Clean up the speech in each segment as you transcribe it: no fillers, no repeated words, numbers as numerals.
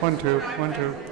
1, 2, 1, 2.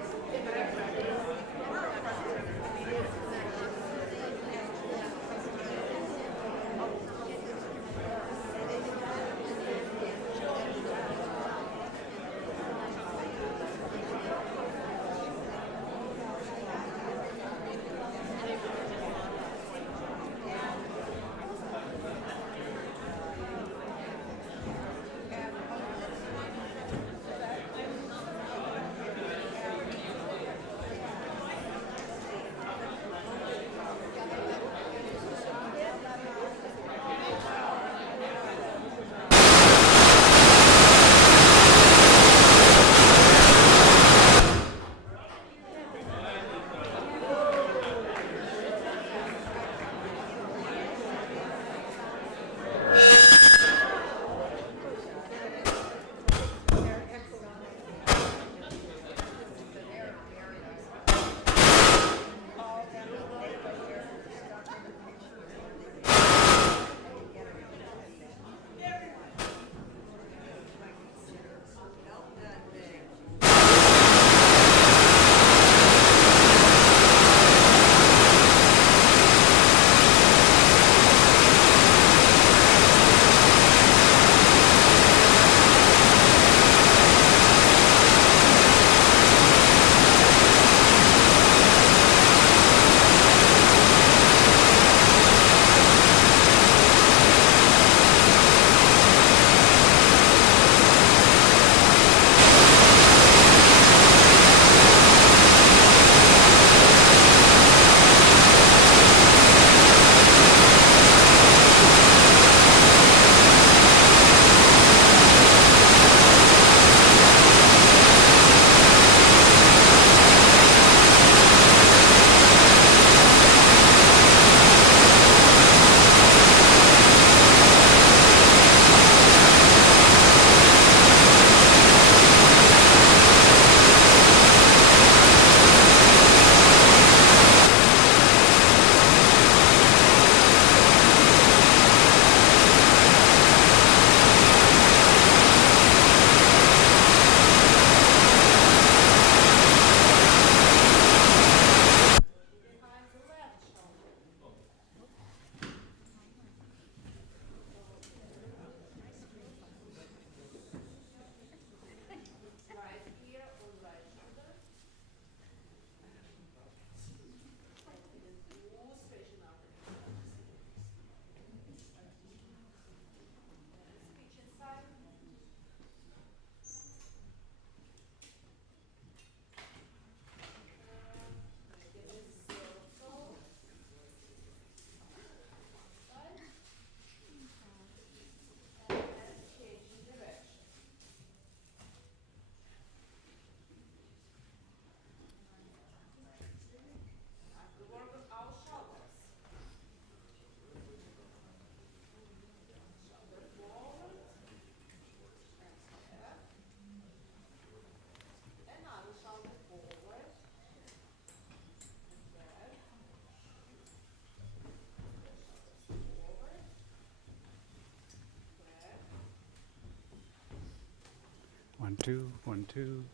1 2 1 2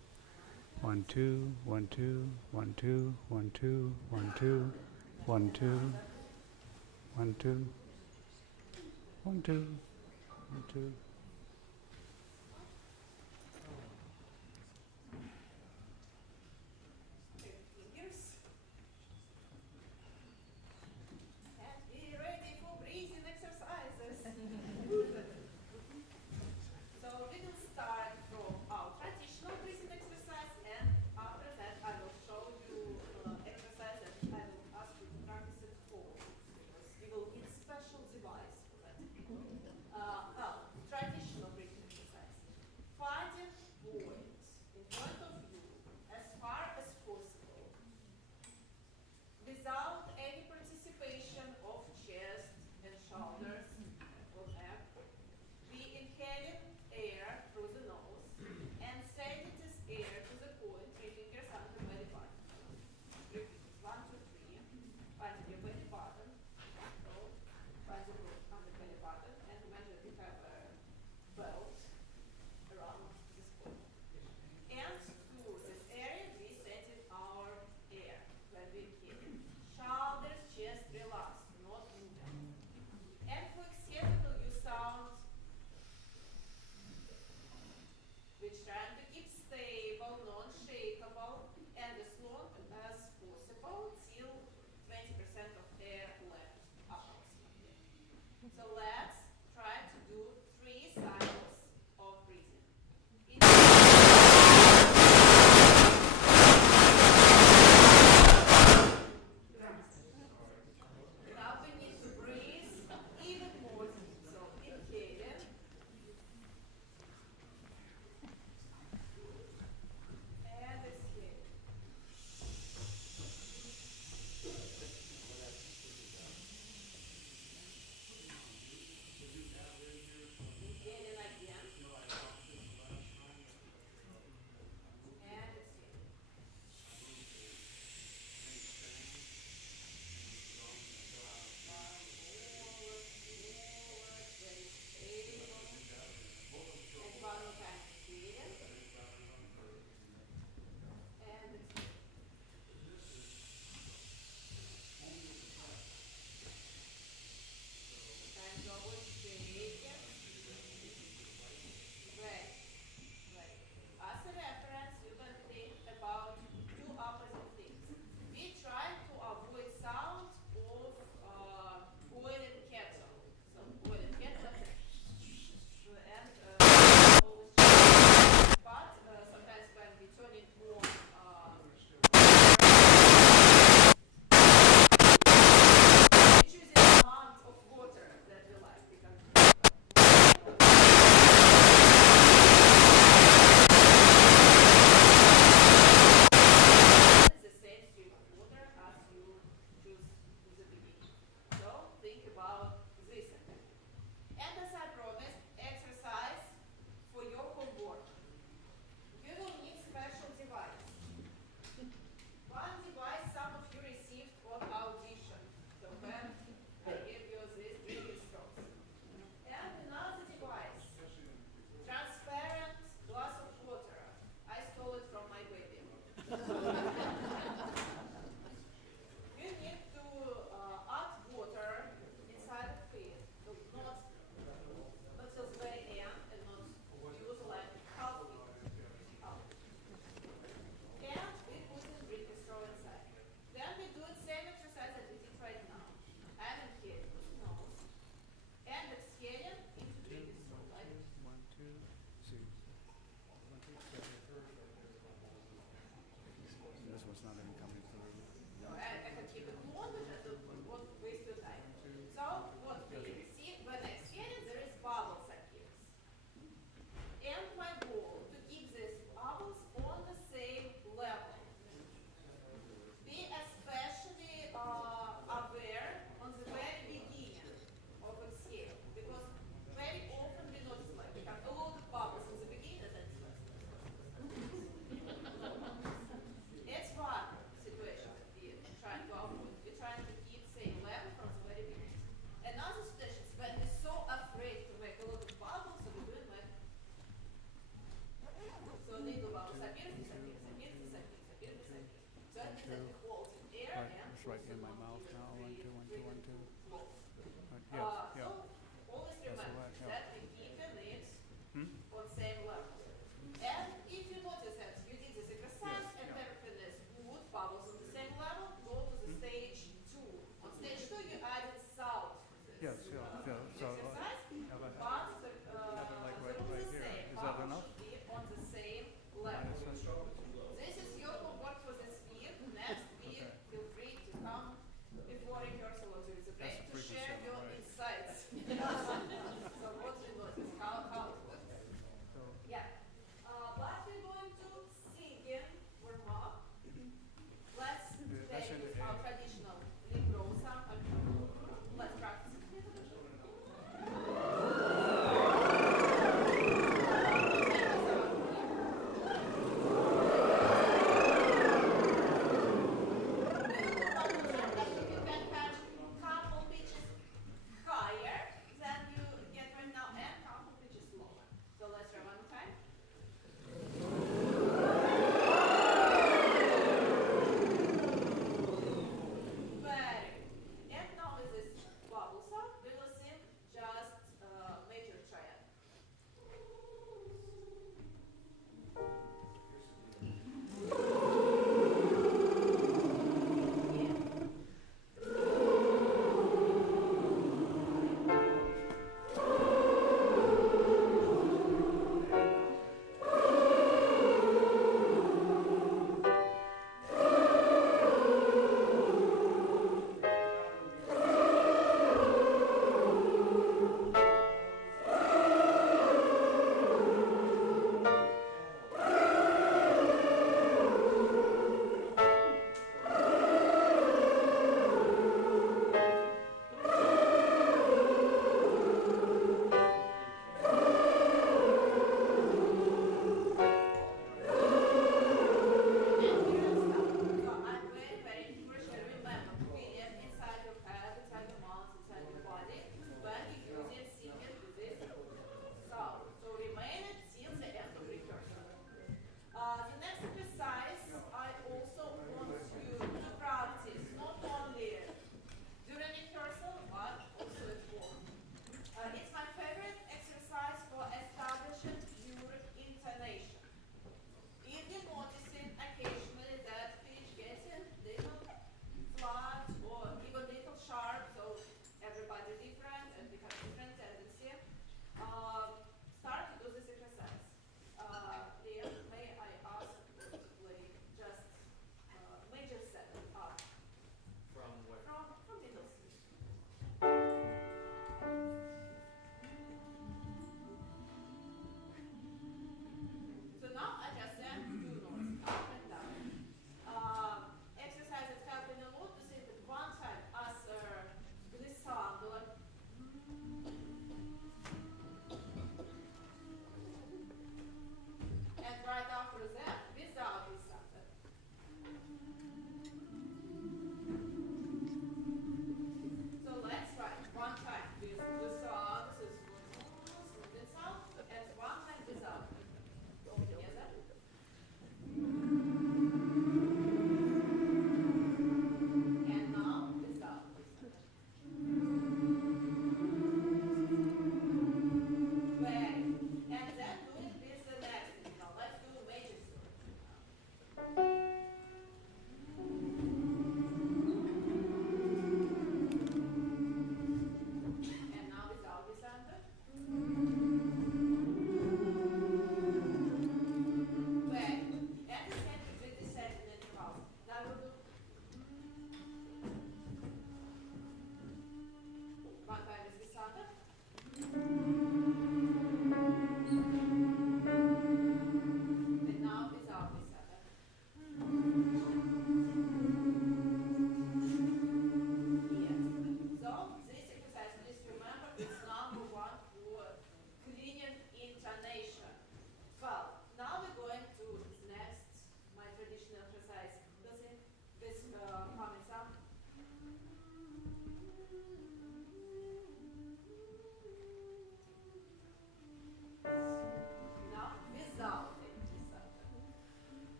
1 2 1 2 1 2 1 2 1 2 1 2 1 2 1 2 1 2. exercise, but like the right rules here. the same. Is that Bubble enough? should be on the same level. This is your homework for this week. Next week, feel free to come before rehearsal or to the break to share your insights. So what you notice, how it works. Yeah. But we're going to sing in warm up. Let's today use our traditional Rehearsal. Let's practice it. You can catch couple pitches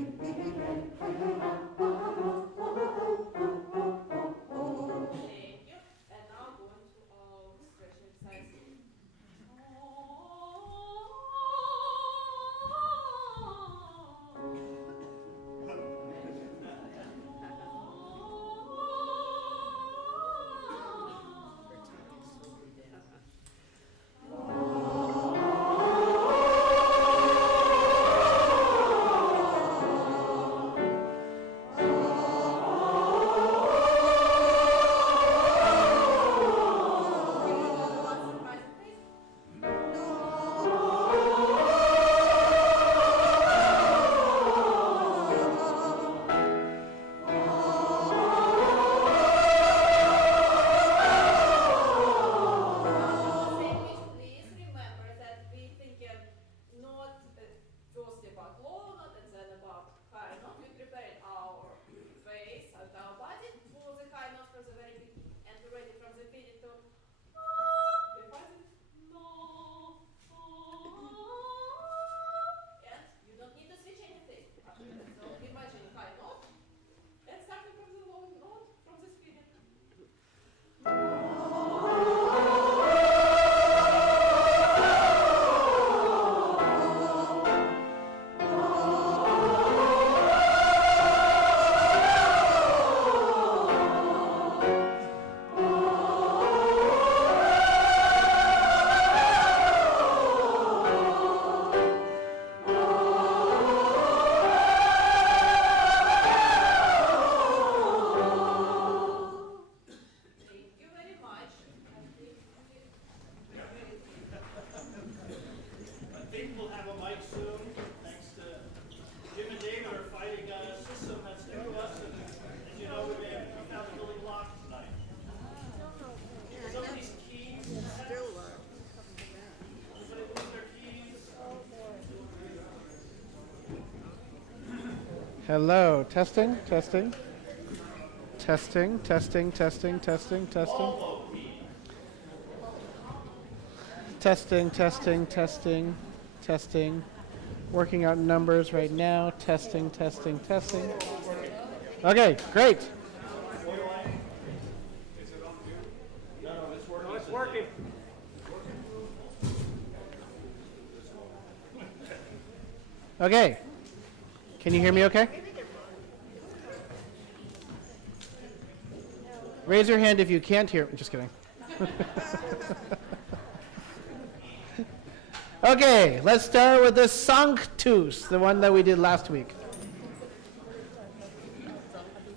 you. And now go into our stretching exercise. Please remember that we think not first about low note and then about high note. We prepare our face and our body for the high note from the very beginning, and we're ready from the beginning to we find it no, and you don't need to switch anything after that. So imagine high note and starting from the low note from the spirit. Thank you very much. I think we'll have a mic soon, thanks to Jim and David are fighting a system that's new to us, and as you know, we may have found the building locked tonight. Some of these keys, everybody lose their keys. Hello, testing, testing. Testing, testing, testing, testing, testing. Testing, testing, testing, testing. Working out numbers right now. Testing, testing, testing. Okay, great. It's working. Okay. Can you hear me okay? Raise your hand if you can't hear. Just kidding. Okay, let's start with the Sanctus, the one that we did last week.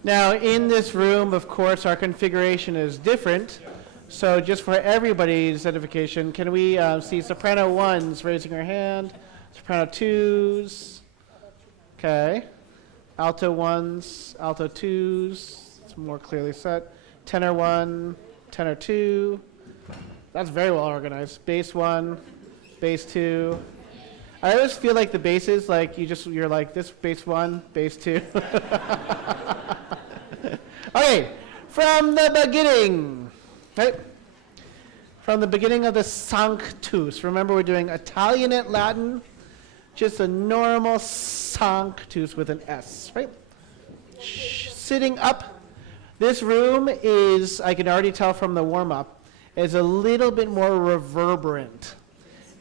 Now, in this room, of course, our configuration is different. So just for everybody's edification, can we see soprano ones raising her hand? Soprano twos. Okay. Alto ones, alto twos. It's more clearly set. Tenor one, tenor two. That's very well organized. Bass one, bass two. I always feel like the basses, like you're like this bass one, bass two. Okay, from the beginning, right? From the beginning of the Sanctus. Remember, we're doing Italian and Latin, just a normal Sanctus with an S, right? Sitting up. This room is, I can already tell from the warm-up, is a little bit more reverberant.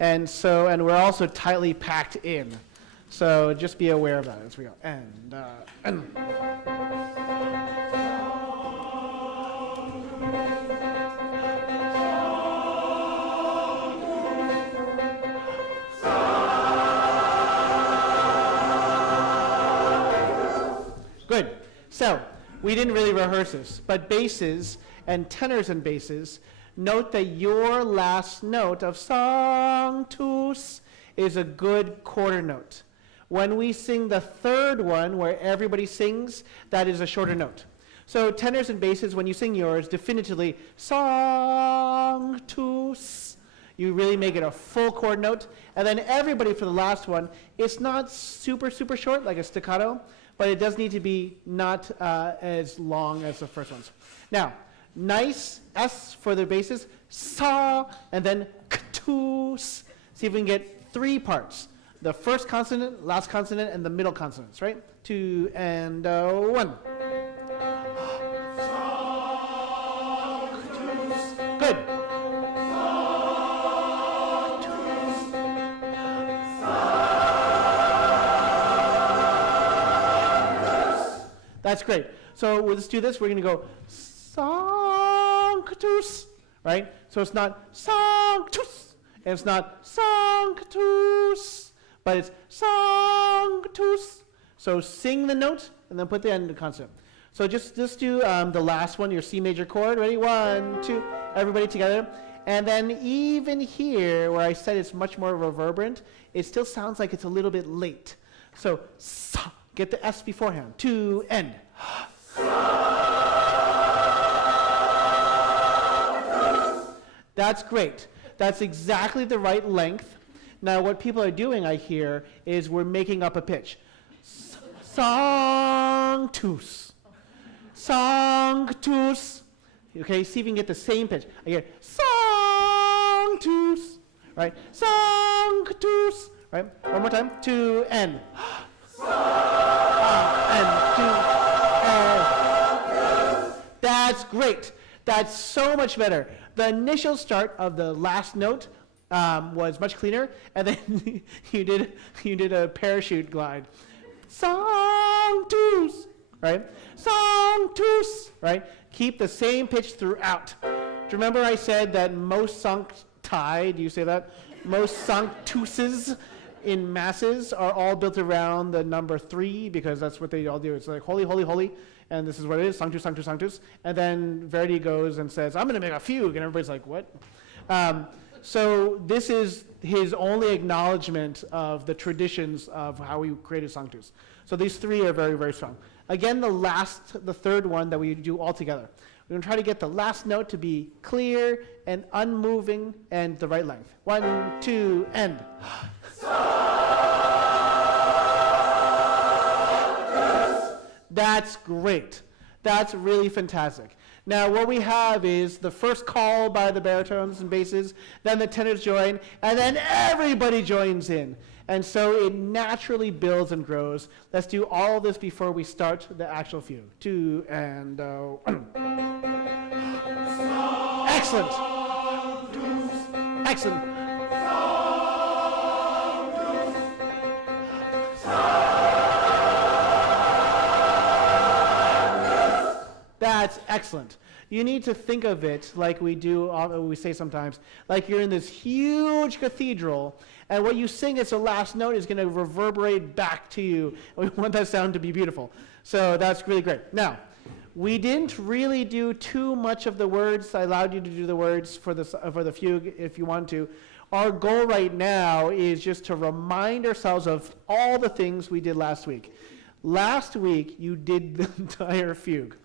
And we're also tightly packed in. So just be aware of that as we go. And. Good. So we didn't really rehearse this, but basses and tenors and basses, note that your last note of Sanctus is a good quarter note. When we sing the third one, where everybody sings, that is a shorter note. So tenors and basses, when you sing yours, definitively Sanctus, you really make it a full chord note. And then everybody for the last one, it's not super, super short, like a staccato, but it does need to be not as long as the first ones. Now, nice S for the basses, sa, and then ktus. See if we can get three parts. the first consonant, last consonant, and the middle consonants, right? 2 and 1. Good. That's great. So let's do this. We're going to go sanctus, right? So it's not sanctus, and it's not sanctus, but it's sanctus. So sing the note, and then put the end consonant. So just do the last one, your C major chord. Ready? 1, 2, everybody together. And then even here, where I said it's much more reverberant, it still sounds like it's a little bit late. So sa, get the S beforehand. 2, end. That's great. That's exactly the right length. Now what people are doing, I hear, is we're making up a pitch. Sanctus. Sanctus. Okay, see if you can get the same pitch. I hear sanctus. Right? Sanctus. Right? One more time. 2 and. And 2 and. That's great. That's so much better. The initial start of the last note was much cleaner, and then you did a parachute glide. Sanctus, right? Sanctus, right? Keep the same pitch throughout. Do you remember I said that most sancti, do you say that? Most sanctuses in masses are all built around the number 3 because that's what they all do. It's like holy, holy, holy, and this is what it is, sanctus, sanctus, sanctus. And then Verdi goes and says, I'm going to make a fugue, and everybody's like, what? So this is his only acknowledgement of the traditions of how he created sanctus. So these 3 are very, very strong. Again, the third one that we do all together. We're going to try to get the last note to be clear and unmoving and the right length. 1, 2, end. That's great. That's really fantastic. Now what we have is the first call by the baritones and basses, then the tenors join, and then everybody joins in. And so it naturally builds and grows. Let's do all of this before we start the actual fugue. 2 and 1. Excellent. Excellent. That's excellent. You need to think of it like we do, we say sometimes, like you're in this huge cathedral, and what you sing as the last note is going to reverberate back to you. We want that sound to be beautiful. So that's really great. Now, we didn't really do too much of the words. I allowed you to do the words for the fugue if you want to. Our goal right now is just to remind ourselves of all the things we did last week. Last week, you did the entire fugue,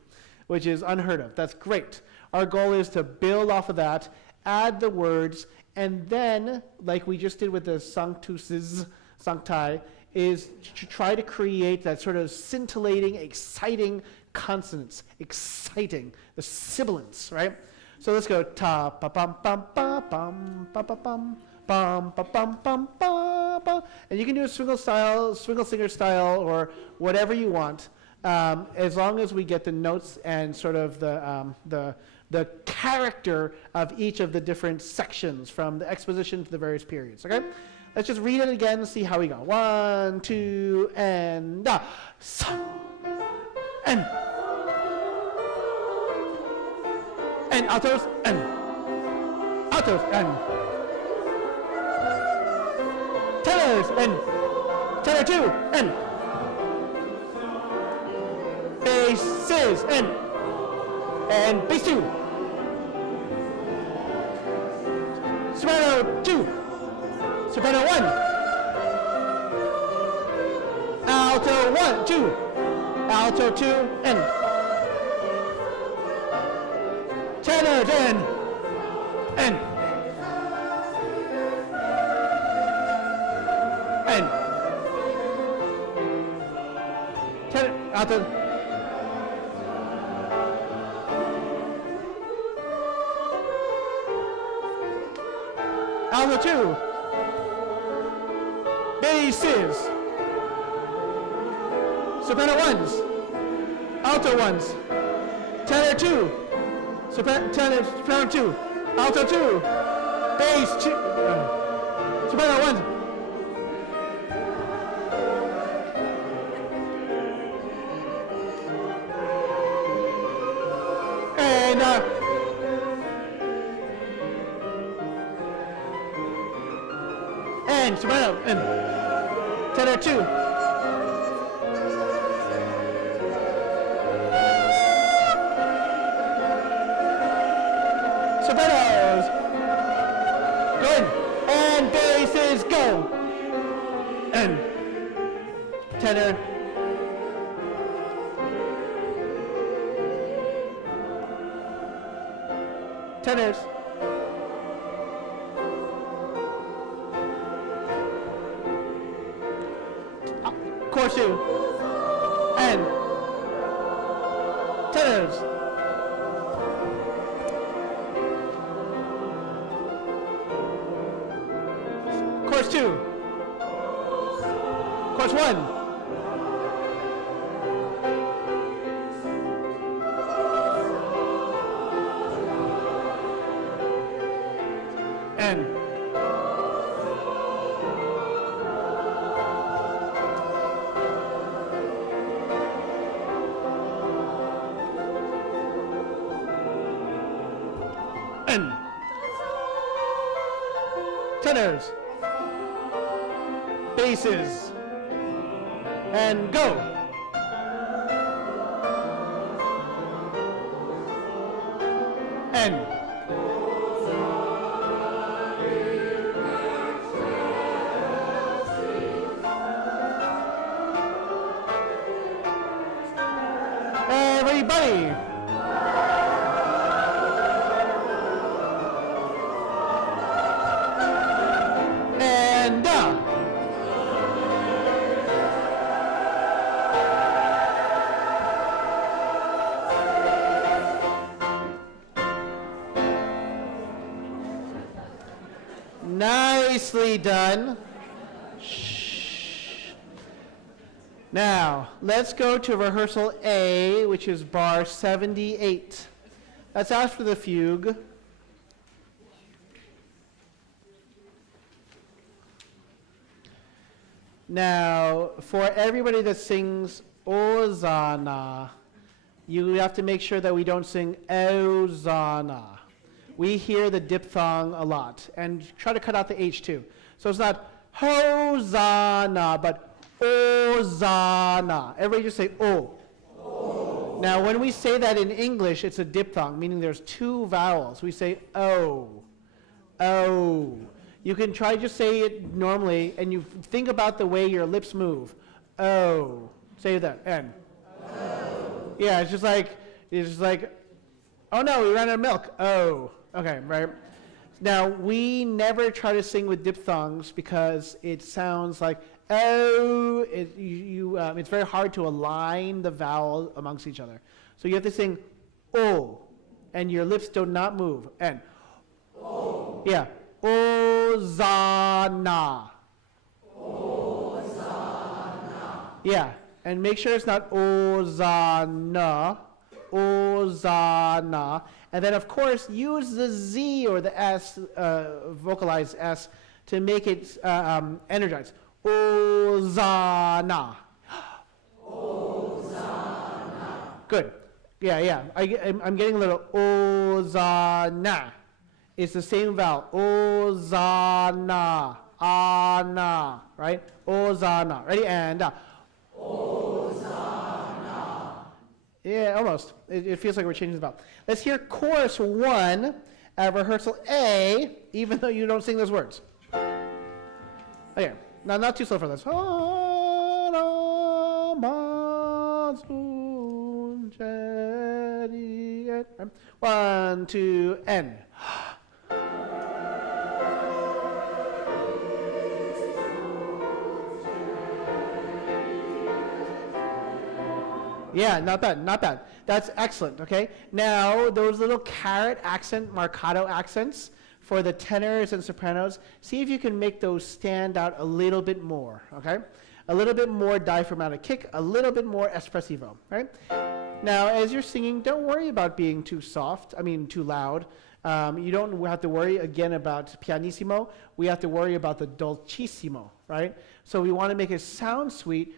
which is unheard of. That's great. Our goal is to build off of that, add the words, and then, like we just did with the sanctuses, sancti, is to try to create that sort of scintillating, exciting consonants. Exciting. The sibilants, right? So let's go ta pa pam pam pa pam pa pa pam pam pa pam pam pa pa. And you can do a swingle singer style, or whatever you want. As long as we get the notes and sort of the character of each of the different sections from the exposition to the various periods, okay? Let's just read it again and see how we go. 1, 2, and da. Sa. And altos, and altos, and tenors, and tenor 2, and basses, and bass 2, soprano 2, soprano 1, alto 1, 2, alto 2, and tenor 10, and tenor, alto, alto 2, basses, soprano 1s, alto 1s, tenor 2, soprano 2, alto 2, bass 2, soprano 1. And soprano and tenor 2. Sopranos. Good. And basses go. And tenor. Tenors. Chorus 2. And tenors. Chorus 2. Chorus 1. And tenors, basses, and go. And everybody. And nicely done. Shh. Now, let's go to rehearsal A, which is bar 78. Let's ask for the fugue. Now, for everybody that sings Hosanna, you have to make sure that we don't sing Hosanna. We hear the diphthong a lot, and try to cut out the H too. So it's not Hosanna, but Hosanna. Everybody just say O. O. Now, when we say that in English, it's a diphthong, meaning there's two vowels. We say O. O. You can try to just say it normally, and you think about the way your lips move. Oh. Say that. N. Oh. Yeah, it's just like, oh no, we ran out of milk. Oh. Okay, right. Now, we never try to sing with diphthongs because it sounds like, oh. It's very hard to align the vowel amongst each other. So you have to sing O, and your lips do not move. N. O. Yeah. Hosanna. Hosanna. Yeah, and make sure it's not Hosanna. Hosanna. And then, of course, use the Z or the S, vocalized S, to make it energized. Hosanna. Hosanna. Good. Yeah. I'm getting a little Hosanna. It's the same vowel. Hosanna. Anna. Right? Hosanna. Ready? And Hosanna. Yeah, almost. It feels like we're changing the vowel. Let's hear chorus 1 at rehearsal A, even though you don't sing those words. Okay. Now, not too slow for this. 1, 2, and. Yeah, not bad. That's excellent, okay? Now, those little carrot accent, marcato accents for the tenors and sopranos, see if you can make those stand out a little bit more, okay? A little bit more diaphragmatic kick, a little bit more espressivo, right? Now, as you're singing, don't worry about being too loud. You don't have to worry, again, about pianissimo. We have to worry about the dolcissimo, right? So we want to make it sound sweet.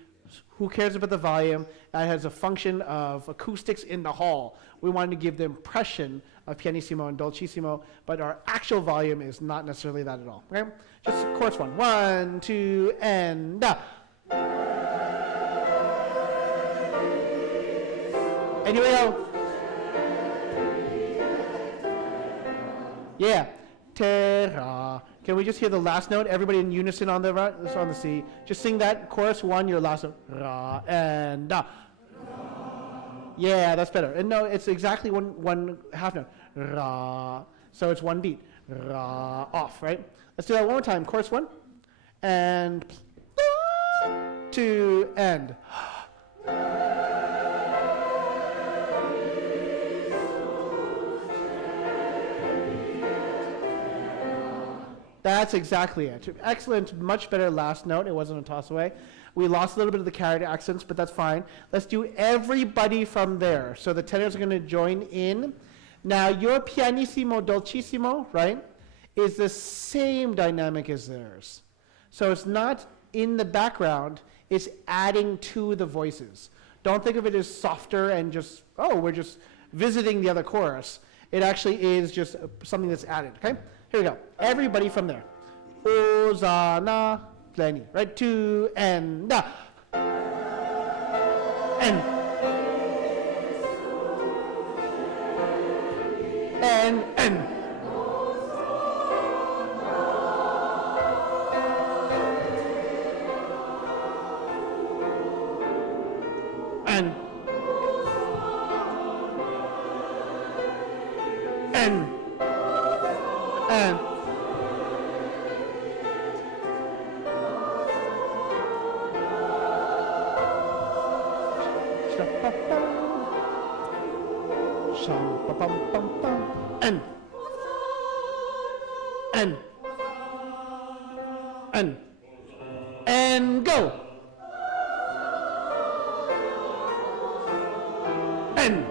Who cares about the volume? That has a function of acoustics in the hall. We want to give the impression of pianissimo and dolcissimo, but our actual volume is not necessarily that at all, okay? Just chorus 1. 1, 2, and da. And here we go. Yeah. Terra. Can we just hear the last note? Everybody in unison on the C. Just sing that chorus 1, your last note. Ra and da. Yeah, that's better. And no, it's exactly one half note. Ra. So it's one beat. Ra off, right? Let's do that one more time. Chorus 1. And 2 and. That's exactly it. Excellent, much better last note. It wasn't a toss away. We lost a little bit of the carried accents, but that's fine. Let's do everybody from there. So the tenors are going to join in. Now, your pianissimo, dolcissimo, right, is the same dynamic as theirs. So it's not in the background, it's adding to the voices. Don't think of it as softer and just, oh, we're just visiting the other chorus. It actually is just something that's added, okay? Here we go. Everybody from there. Hosanna, pleni. Right? 2 and da. And. And. And. And. And. And. And. And. And. And go. And.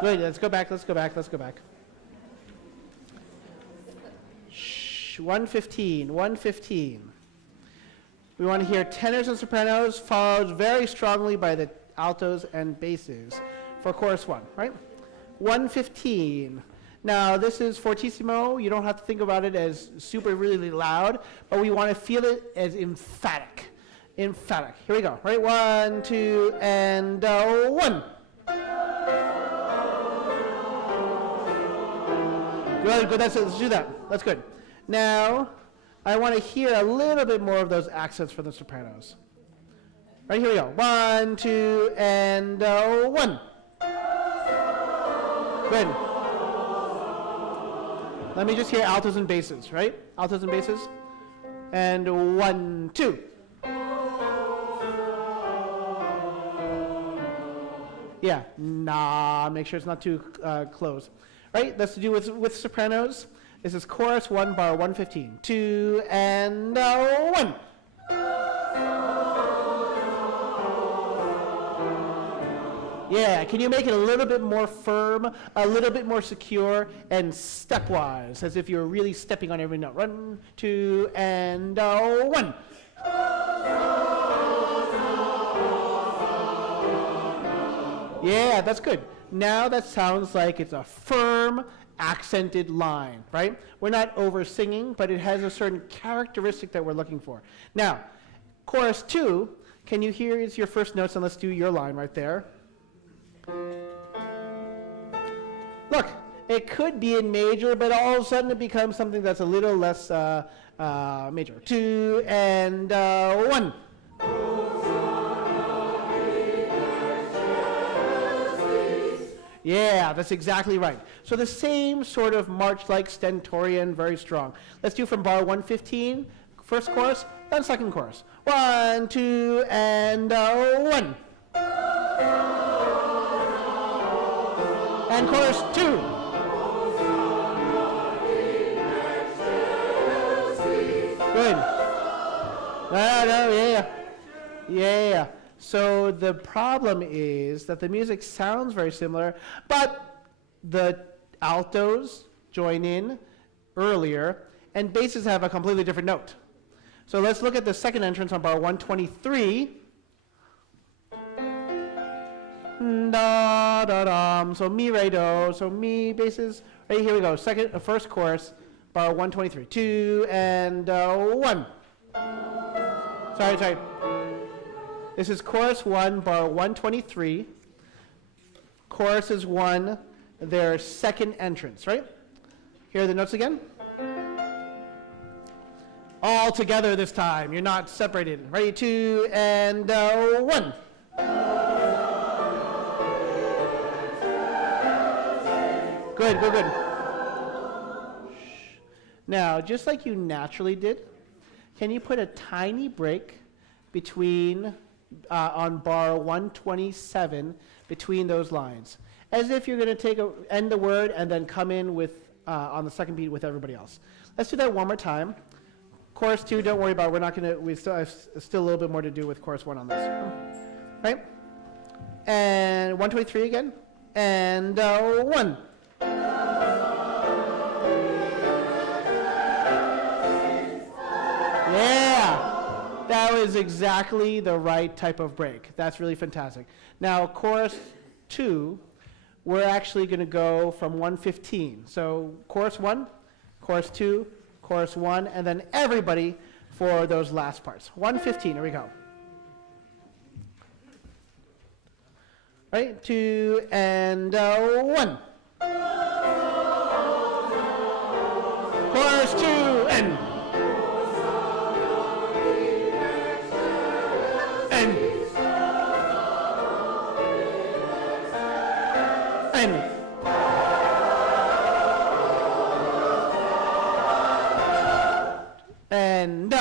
Good, let's go back. 115. We want to hear tenors and sopranos followed very strongly by the altos and basses for chorus 1, right? 115. Now, this is fortissimo. You don't have to think about it as super really loud, but we want to feel it as emphatic. Emphatic. Here we go, right? 1, 2, and 1. Good, that's it. Let's do that. That's good. Now, I want to hear a little bit more of those accents from the sopranos. Right, here we go. 1, 2, and 1. Good. Let me just hear altos and basses, right? Altos and basses. And 1, 2. Yeah, nah, make sure it's not too close. Right, that's to do with sopranos. This is chorus 1, bar 115. 2, and 1. Yeah, can you make it a little bit more firm, a little bit more secure, and stepwise, as if you're really stepping on every note. 1, 2, and 1. Yeah, that's good. Now that sounds like it's a firm, accented line, right? We're not over singing, but it has a certain characteristic that we're looking for. Now, chorus 2, can you hear it's your first notes, and let's do your line right there. Look, it could be in major, but all of a sudden it becomes something that's a little less major. 2, and 1. Yeah, that's exactly right. So the same sort of march-like stentorian, very strong. Let's do from bar 115, first chorus, then second chorus. 1, 2, and 1. And chorus 2. Good. No, yeah. So the problem is that the music sounds very similar, but the altos join in earlier, and basses have a completely different note. So let's look at the second entrance on bar 123. Da da dum. So mi re do. So mi basses. Right, here we go. First chorus, bar 123. 2 and 1. Sorry. This is chorus 1, bar 123. Chorus is 1, their second entrance, right? Here are the notes again. All together this time. You're not separated. Ready? 2 and 1. Good. Now, just like you naturally did, can you put a tiny break between on bar 127 between those lines, as if you're going to end the word and then come in with on the second beat with everybody else. Let's do that one more time. Chorus 2, don't worry about it. We're not going to. We still have a little bit more to do with chorus 1 on this, right? And 123 again, and 1. Yeah. That was exactly the right type of break. That's really fantastic. Now, chorus 2, we're actually going to go from 115. So chorus 1, chorus 2, chorus 1, and then everybody for those last parts. 115, here we go. Right, 2 and 1. Chorus 2 and. And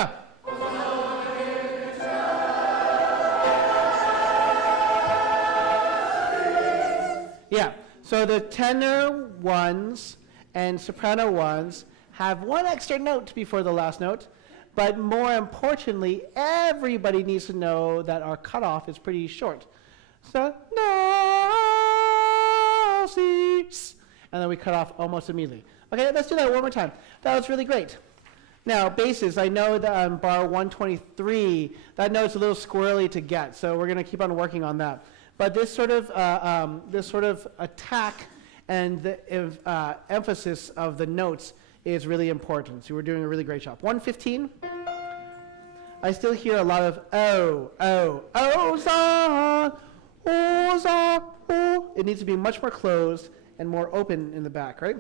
yeah, so the tenor ones and soprano ones have one extra note before the last note, but more importantly, everybody needs to know that our cutoff is pretty short. So, no, si, and then we cut off almost immediately. Okay, let's do that one more time. That was really great. Now, basses, I know that on bar 123, that note's a little squirrely to get, so we're going to keep on working on that. But this sort of attack and the emphasis of the notes is really important. So we're doing a really great job. 115, I still hear a lot of oh. It needs to be much more closed and more open in the back, right?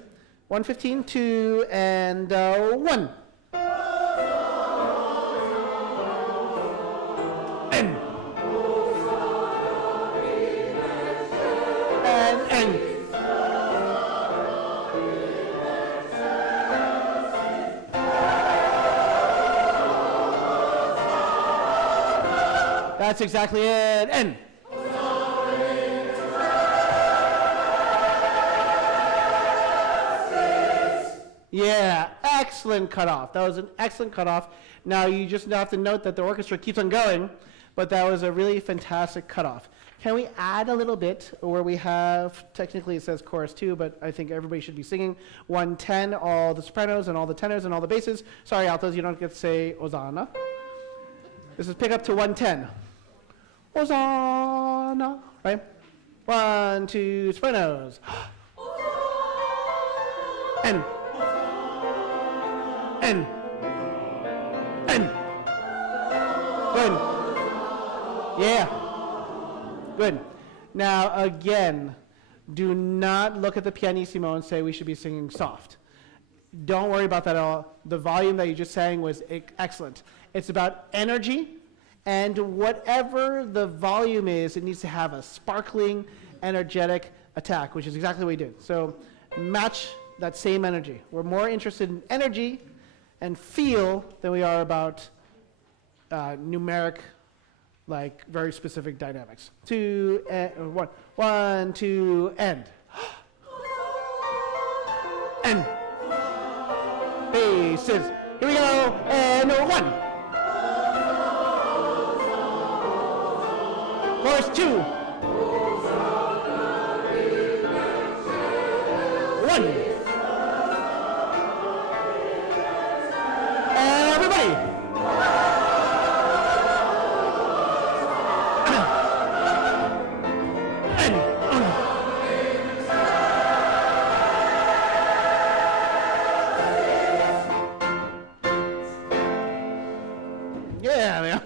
115, 2, and 1. That's exactly it. And. Yeah, excellent cutoff. That was an excellent cutoff. Now you just have to note that the orchestra keeps on going, but that was a really fantastic cutoff. Can we add a little bit where we have, technically it says chorus 2, but I think everybody should be singing 110, all the sopranos and all the tenors and all the basses. Sorry, altos, you don't get to say Hosanna. This is pick up to 110. Hosanna, right? 1, 2, sopranos. And. Good. Yeah. Good. Now, again, do not look at the pianissimo and say we should be singing soft. Don't worry about that at all. The volume that you just sang was excellent. It's about energy, and whatever the volume is, it needs to have a sparkling energetic attack, which is exactly what we did. So match that same energy. We're more interested in energy and feel than we are about numeric, like very specific dynamics. 2, 1, 1, 2, end. End. Bases. Here we go. And 1. Chorus 2. 1. Everybody. Yeah, man.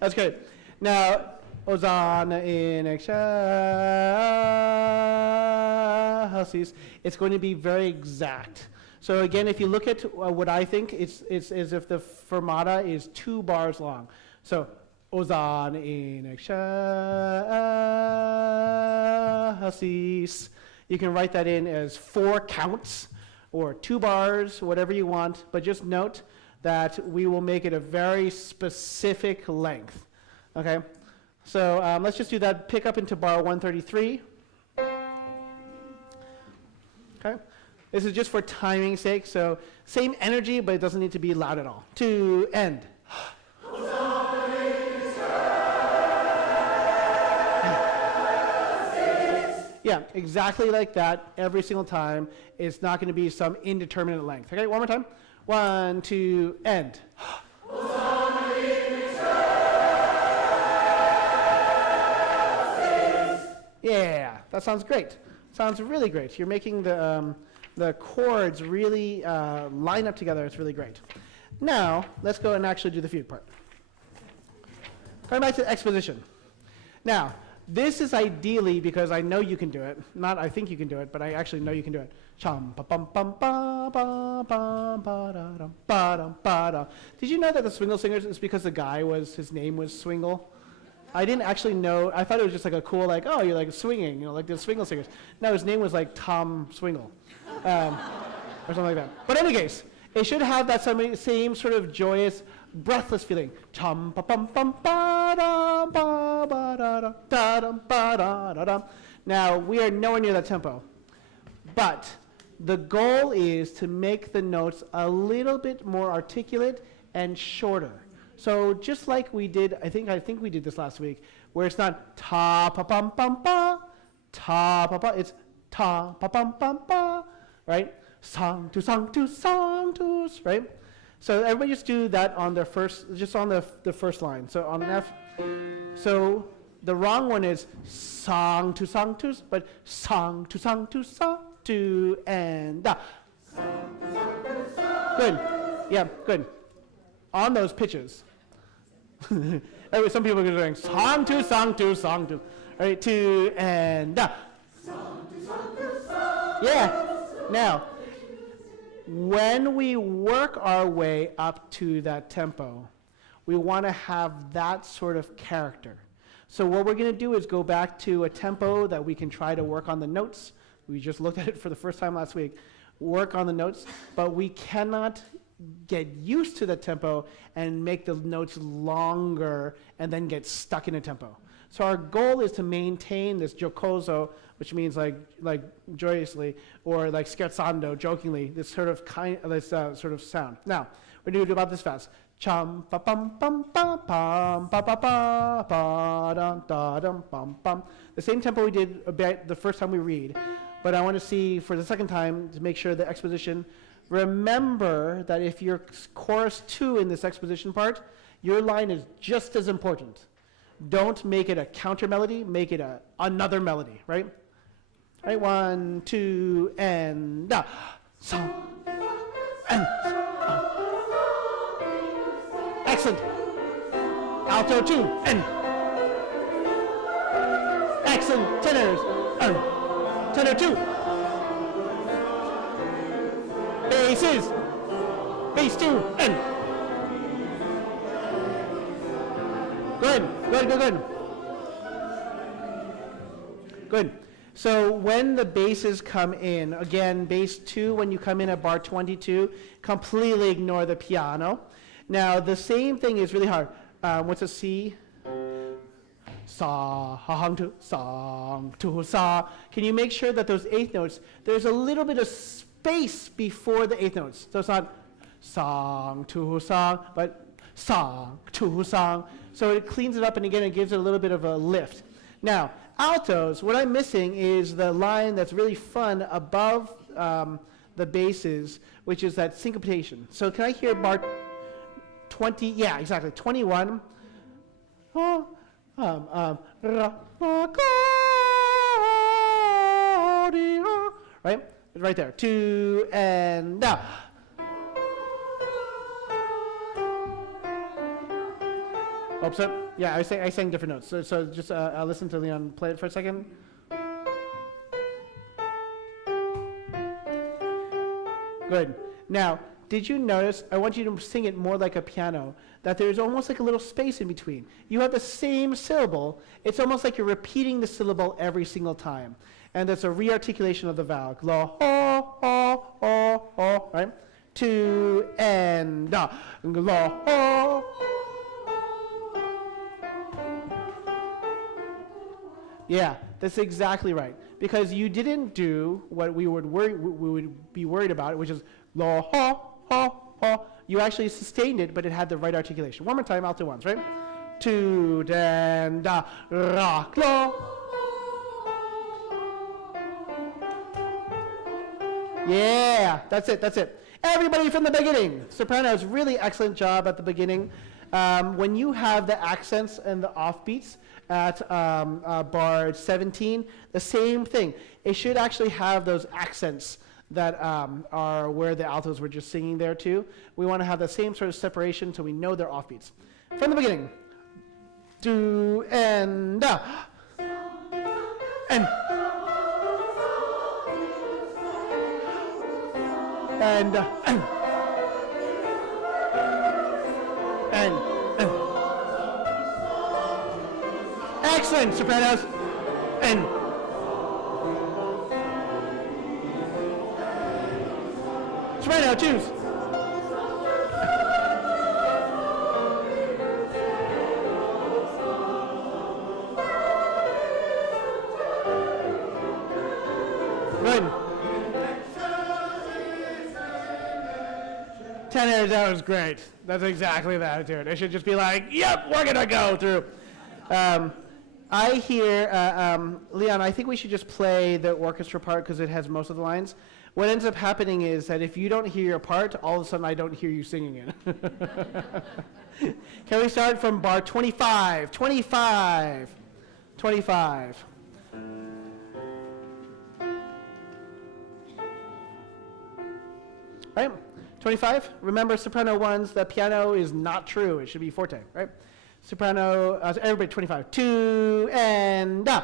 That's great. Now, Hosanna in excelsis, it's going to be very exact. So again, if you look at what I think, it's as if the fermata is 2 bars long. So, Hosanna in excelsis. You can write that in as 4 counts or 2 bars, whatever you want, but just note that we will make it a very specific length. Okay, so let's just do that. Pick up into bar 133. Okay, this is just for timing's sake, so same energy, but it doesn't need to be loud at all. To end. Yeah, exactly like that every single time. It's not going to be some indeterminate length. Okay, one more time. 1, 2, end. Yeah, that sounds great. Sounds really great. You're making the chords really line up together. It's really great. Now, let's go and actually do the fugue part. Going back to exposition. Now, this is ideally because I know you can do it. Not I think you can do it, but I actually know you can do it. Chum pa pum pum pa pa pa pa da dum ba dum ba da. Did you know that the Swingle Singers is because the guy his name was Swingle? I didn't actually know. I thought it was just like a cool, like, oh, you're like swinging, you know, like the Swingle Singers. No, his name was like Tom Swingle, or something like that. But in any case, it should have that same sort of joyous, breathless feeling. Chum pa pum pum pa da ba ba da da da dum ba da da dum. Now we are nowhere near that tempo, but the goal is to make the notes a little bit more articulate and shorter. So just like we did, I think we did this last week, where it's not ta pa pum pum pa, ta pa pa, it's ta pa pum pum pa, right? Song to song to song to, right? So everybody just do that on their first, just on the first line. So on an F, so the wrong one is song to, but song to song to and da. Good. Yeah, good. On those pitches. Anyway, some people are doing song to. All right, to and da. Yeah. Now, when we work our way up to that tempo, we want to have that sort of character. So what we're going to do is go back to a tempo that we can try to work on the notes. We just looked at it for the first time last week. Work on the notes, but we cannot get used to the tempo and make the notes longer and then get stuck in a tempo. So our goal is to maintain this giocoso, which means like joyously, or like scherzando, jokingly, this sort of sort of sound. Now, we're going to do about this fast. Chum pa pum pum pa pum pa pa pa pa dum da dum pum pum. The same tempo we did about the first time we read, but I want to see for the second time to make sure the exposition. Remember that if you're chorus 2 in this exposition part, your line is just as important. Don't make it a counter melody, make it another melody, right? All right, 1, 2, and da. Song, and excellent. Alto 2, and excellent. Tenors, tenor 2. Basses, bass 2, and good. Good. So when the basses come in, again, bass 2, when you come in at bar 22, completely ignore the piano. Now, the same thing is really hard. What's a C? Song, to, sa. Can you make sure that those eighth notes, there's a little bit of space before the eighth notes. So it's not song, to, song, but song, to, song. So it cleans it up, and again, it gives it a little bit of a lift. Now, altos, what I'm missing is the line that's really fun above the basses, which is that syncopation. So can I hear bar 20? Yeah, exactly. 21. Right? Right there. 2 and down. Oops, yeah, I sang different notes. So just listen to Leon play it for a second. Good. Now, did you notice, I want you to sing it more like a piano, that there's almost like a little space in between. You have the same syllable. It's almost like you're repeating the syllable every single time. And that's a re-articulation of the vowel. Gla, ho, ho, ho, ho, right? 2 and da. Gla, ho. Yeah, that's exactly right. Because you didn't do what we would be worried about, which is la, ho, ho, ho. You actually sustained it, but it had the right articulation. One more time, alto ones, right? 2 and da, ra, la. Yeah, that's it, that's it. Everybody from the beginning. Sopranos, really excellent job at the beginning. When you have the accents and the offbeats at bar 17, the same thing. It should actually have those accents that are where the altos were just singing there too. We want to have the same sort of separation so we know they're offbeats. From the beginning. Do and da. And. And. And. Excellent, sopranos. And. Soprano, choose. Good. Tenor, that was great. That's exactly the attitude. It should just be like, yep, we're going to go through. I hear, Leon, I think we should just play the orchestra part because it has most of the lines. What ends up happening is that if you don't hear your part, all of a sudden I don't hear you singing it. Can we start from bar 25? 25. 25. Right? 25. Remember, soprano ones, the piano is not true. It should be forte, right? Soprano, everybody 25. 2 and da.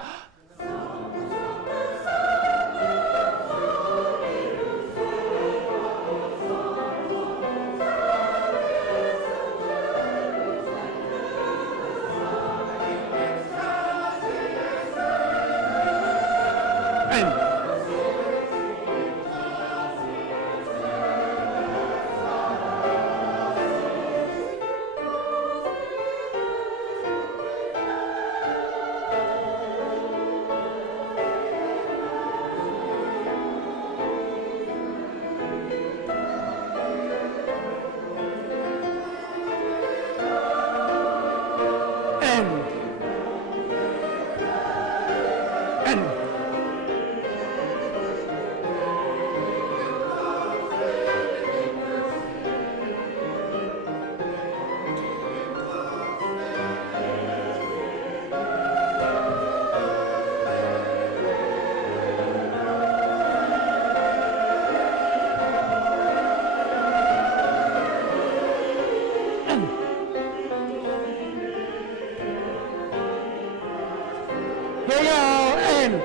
Here we go, and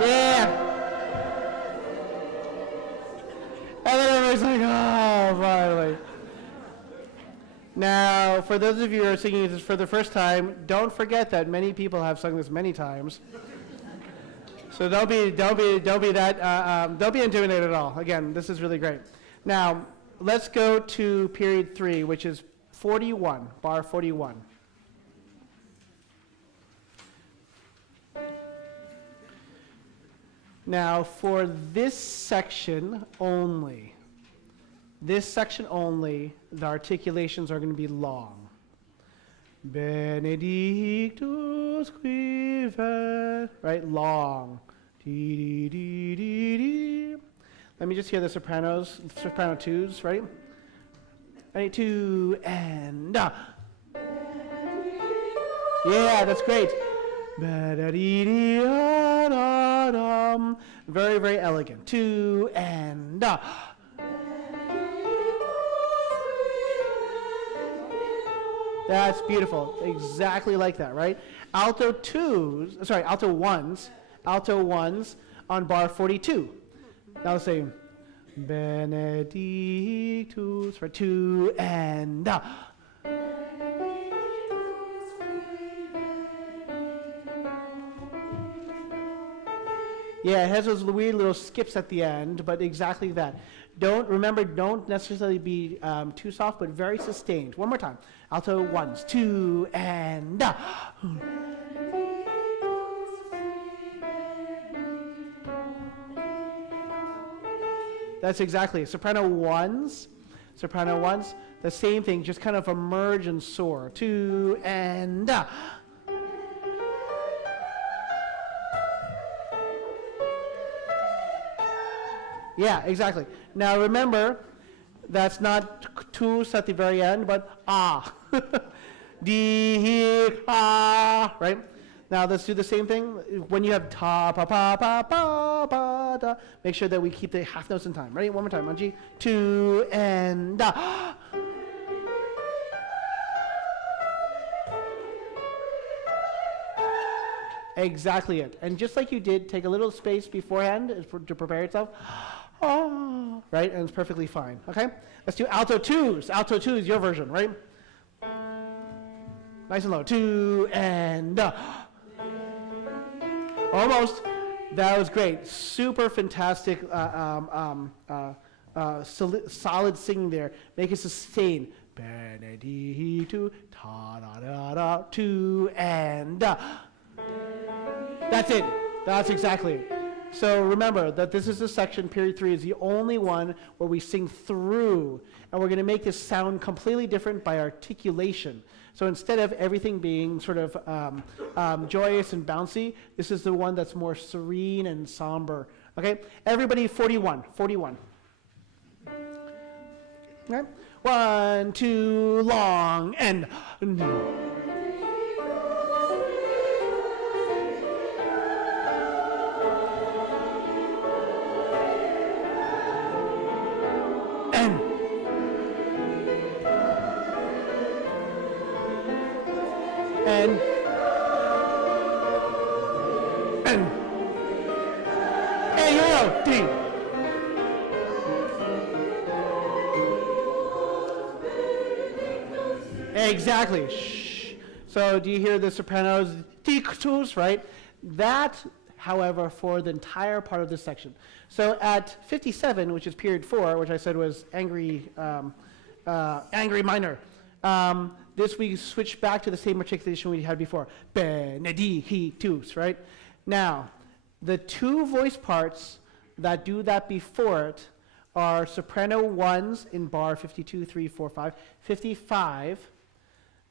yeah. And then everybody's like, oh, finally. Now, for those of you who are singing this for the first time, don't forget that many people have sung this many times. So don't be intimidated at all. Again, this is really great. Now, let's go to period 3, which is 41, bar 41. Now, for this section only, the articulations are going to be long. Benedictus qui vet, right? Long. Dee, dee, dee, dee, dee. Let me just hear the soprano twos, right? Ready, 2 and yeah, that's great. Very, very elegant. 2 and That's beautiful. Exactly like that, right? Alto ones on bar 42. Now let's say Benedictus for 2 and Yeah, it has those weird little skips at the end, but exactly that. Don't necessarily be too soft, but very sustained. One more time. Alto ones, 2 and That's exactly it. Soprano ones, the same thing, just kind of emerge and soar. 2 and Yeah, exactly. Now remember, that's not tus at the very end, but ah. Di, ah, right? Now let's do the same thing. When you have ta, pa, pa, pa, pa, pa, da, make sure that we keep the half notes in time. Ready? One more time on G. 2 and da. Exactly it. And just like you did, take a little space beforehand to prepare yourself. Oh, right? And it's perfectly fine. Okay? Let's do alto twos. Alto twos, your version, right? Nice and low. 2 and almost. That was great. Super fantastic, solid singing there. Make it sustain. Benedictus, ta da da da, 2 and That's it. That's exactly it. So remember that this is the section, period 3 is the only one where we sing through, and we're going to make this sound completely different by articulation. So instead of everything being sort of joyous and bouncy, this is the one that's more serene and somber. Okay? Everybody 41. Okay? 1, 2, long, and and hey, yo, D. Exactly. Shh. So do you hear the sopranos? Dictus, right? That, however, for the entire part of this section. So at 57, which is period 4, which I said was angry minor. This we switch back to the same articulation we had before. Benedictus, right? Now, the 2 voice parts that do that before it are soprano ones in bar 52, 3, 4, 5. 55,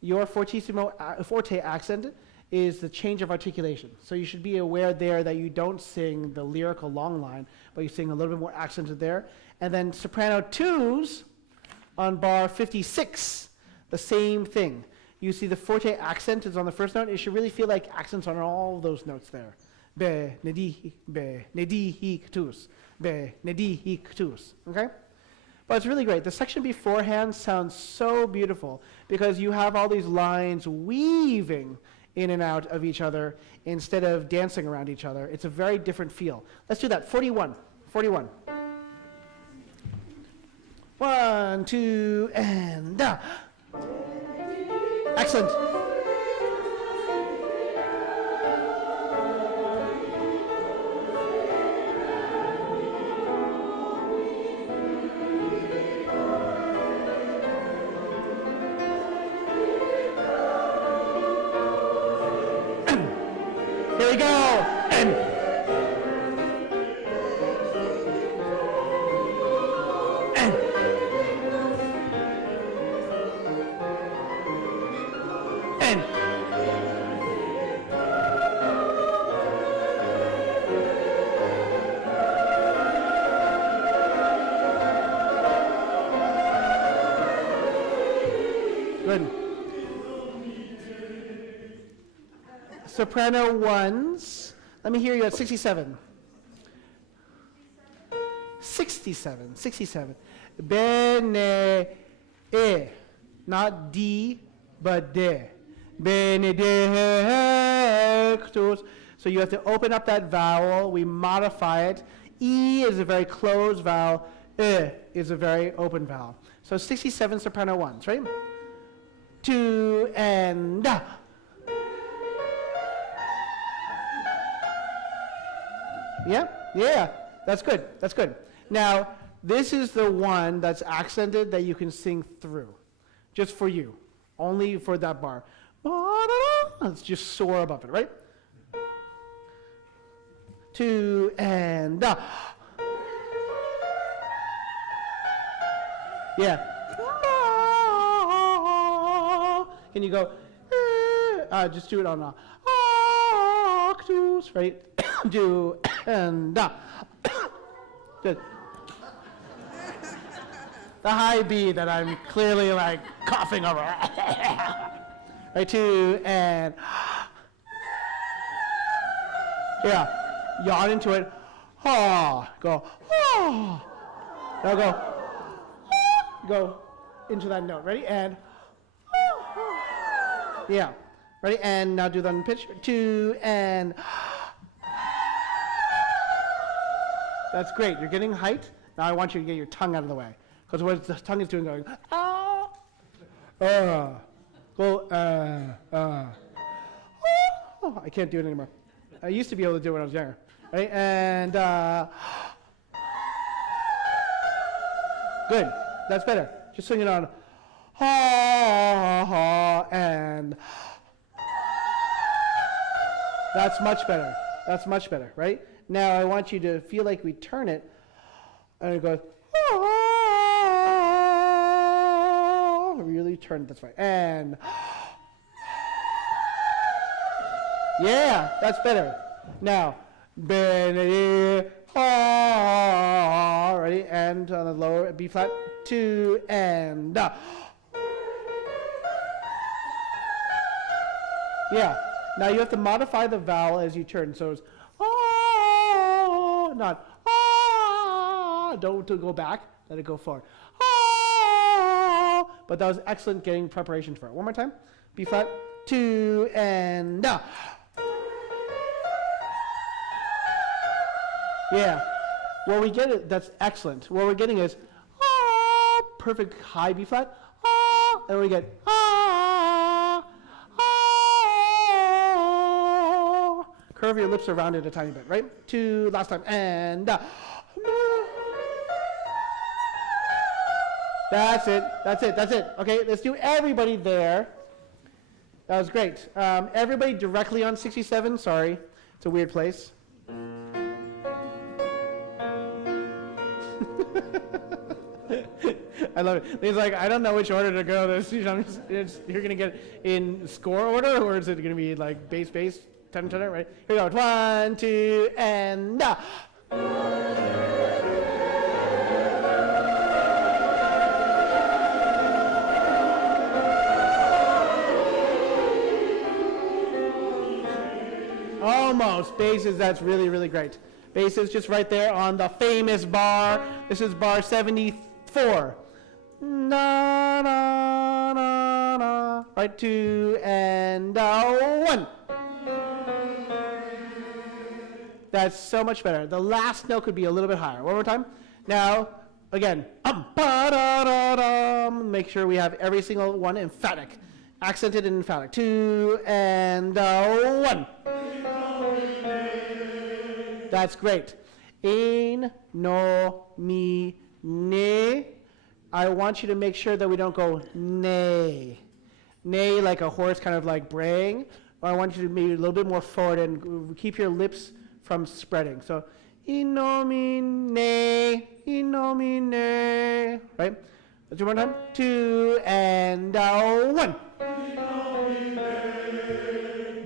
your fortissimo forte accent is the change of articulation. So you should be aware there that you don't sing the lyrical long line, but you sing a little bit more accented there. And then soprano 2s on bar 56. The same thing. You see the forte accent is on the first note. It should really feel like accents on all those notes there. Benedictus. Okay? But it's really great. The section beforehand sounds so beautiful because you have all these lines weaving in and out of each other instead of dancing around each other. It's a very different feel. Let's do that. 41. 1, 2, and Excellent. Here we go. And. Good. Soprano ones. Let me hear you at 67. 67. Bene, e. Not D, but de. Benedictus. So you have to open up that vowel. We modify it. E is a very closed vowel. E is a very open vowel. So 67 soprano ones, right? 2 and da. Yeah, that's good. Now, this is the one that's accented that you can sing through, just for you, only for that bar. Let's just soar above it, right? 2 and da. Yeah. Can you go, just do it on a octus, right? Do and da. Good. The high B that I'm clearly like coughing over. Right, 2 and yeah, yawn into it. Go. Now go into that note. Ready? And yeah. Ready? And now do that in pitch. 2 and that's great. You're getting height. Now I want you to get your tongue out of the way. Because what the tongue is doing, going, go, I can't do it anymore. I used to be able to do it when I was younger. Right? And good. That's better. Just sing it on and that's much better, right? Now I want you to feel like we turn it and it goes really turn it this way. And yeah, that's better. Now ready? And on the lower B flat, 2 and yeah. Now you have to modify the vowel as you turn. So it's not don't go back, let it go forward. But that was excellent getting preparation for it. One more time. B flat, 2 and yeah. Well, we get it. That's excellent. What we're getting is perfect high B flat, and we get curve your lips around it a tiny bit, right? 2 last time, and that's it. Okay, let's do everybody there. That was great. Everybody directly on 67. Sorry, it's a weird place. I love it. He's like, I don't know which order to go. You're going to get in score order, or is it going to be like bass, tenor, right? Here we go. 1, 2, and almost. Basses, that's really, really great. Basses just right there on the famous bar. This is bar 74. Na, na, na, na. Right, 2 and 1. That's so much better. The last note could be a little bit higher. One more time. Now, again. Make sure we have every single one emphatic. Accented and emphatic. 2 and 1. That's great. In, no, mi, ne. I want you to make sure that we don't go nay. Nay like a horse kind of like braying. or I want you to maybe a little bit more forward and keep your lips from spreading. So, in nomine, right? Let's do one more time. 2 and 1.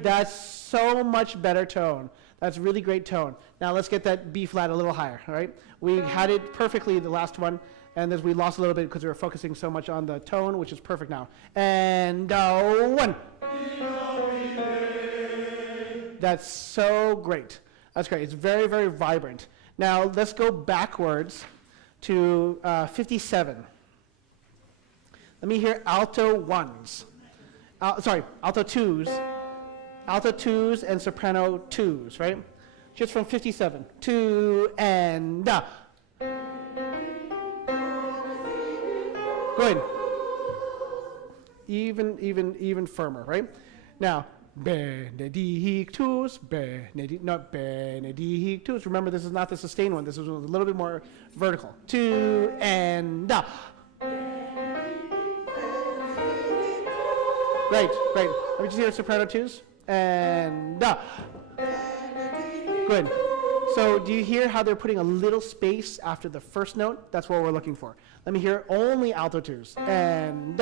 That's so much better tone. That's really great tone. Now let's get that B flat a little higher, all right? We had it perfectly the last one, and we lost a little bit because we were focusing so much on the tone, which is perfect now. And 1. That's so great. That's great. It's very, very vibrant. Now let's go backwards to 57. Let me hear alto 1s. Alto 2s. Alto 2s and soprano 2s, right? Just from 57. 2 and Good. Even firmer, right? Now, benedictus, not benedictus. Remember, this is not the sustained one. This is a little bit more vertical. 2 and Great. Let me just hear soprano 2s. And Good. So do you hear how they're putting a little space after the first note? That's what we're looking for. Let me hear only alto 2s. And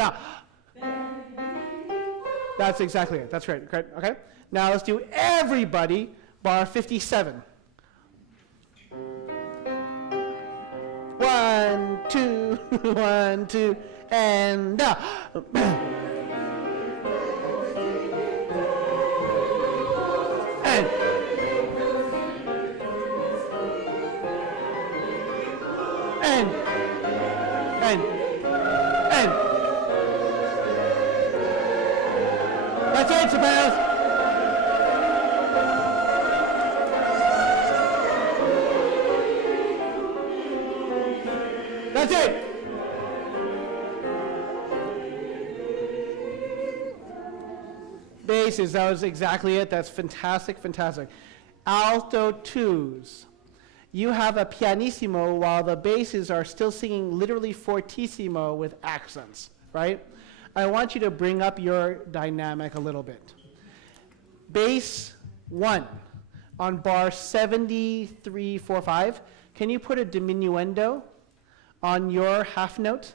That's exactly it. That's great. Great. Okay. Now let's do everybody bar 57. 1, 2, 1, 2, and And that's it, sopranos. That's it. Basses, that was exactly it. That's fantastic, fantastic. Alto 2s. You have a pianissimo while the basses are still singing literally fortissimo with accents, right? I want you to bring up your dynamic a little bit. Bass 1 on bar 7345. Can you put a diminuendo on your half note?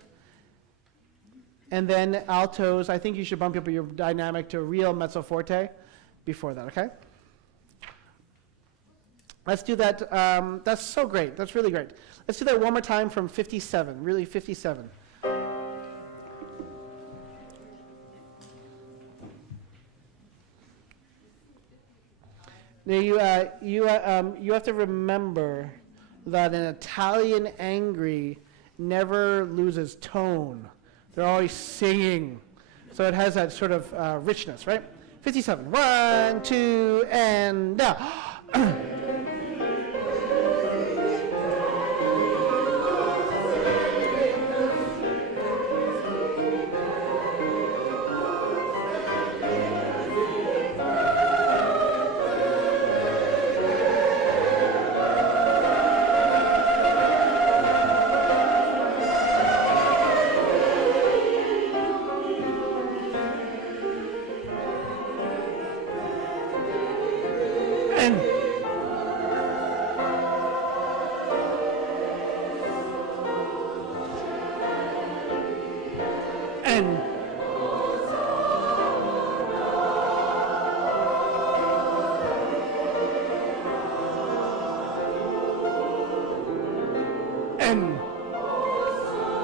And then altos, I think you should bump up your dynamic to a real mezzo forte before that, okay? Let's do that. That's so great. That's really great. Let's do that one more time from 57, really 57. Now you have to remember that an Italian angry never loses tone. They're always singing. So it has that sort of richness, right? 57. 1, 2, and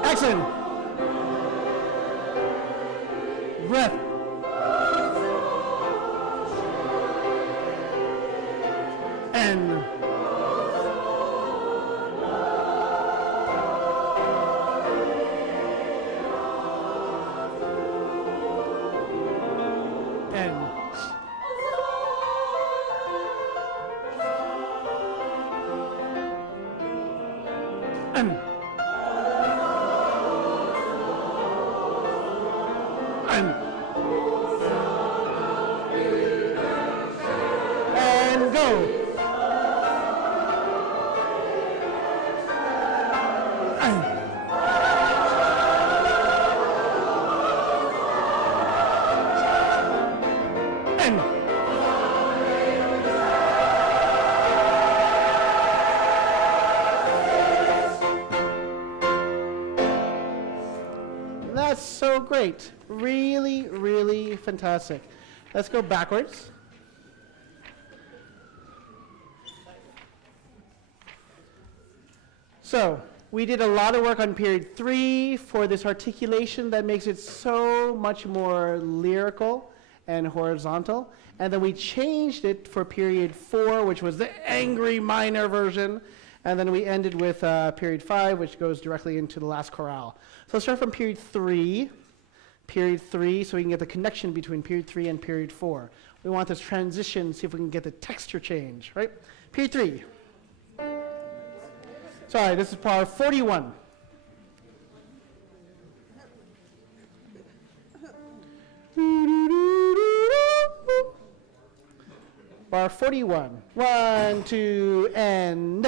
action. Breath. And go. And great. Really, really fantastic. Let's go backwards. So, we did a lot of work on period 3 for this articulation that makes it so much more lyrical and horizontal. And then we changed it for period 4, which was the angry minor version. And then we ended with period 5, which goes directly into the last chorale. So let's start from period 3, so we can get the connection between period 3 and period 4. We want this transition, see if we can get the texture change, right? Period 3. Sorry, this is bar 41. Bar 41. 1, 2, and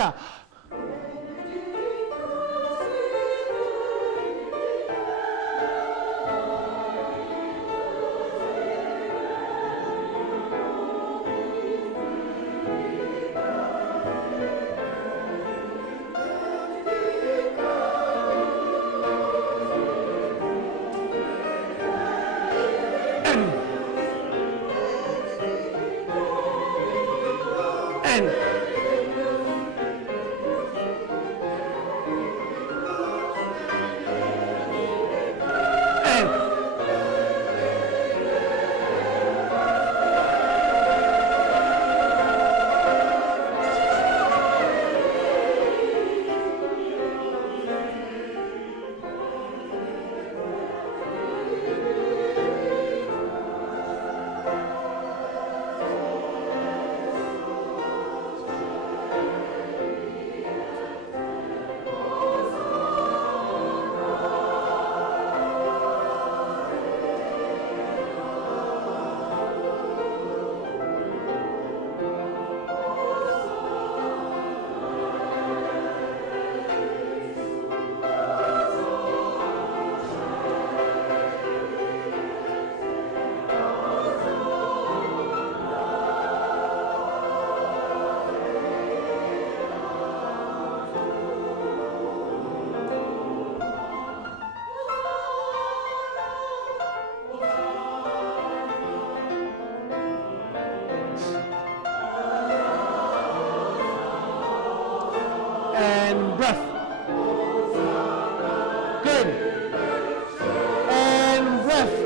breath. Good. And breath.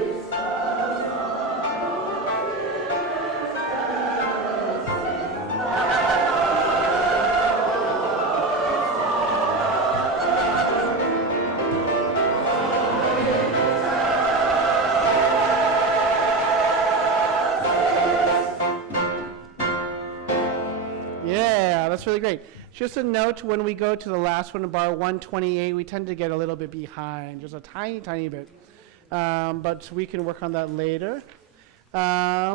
Yeah, that's really great. Just a note, when we go to the last one, bar 128, we tend to get a little bit behind, just a tiny, tiny bit. But we can work on that later. I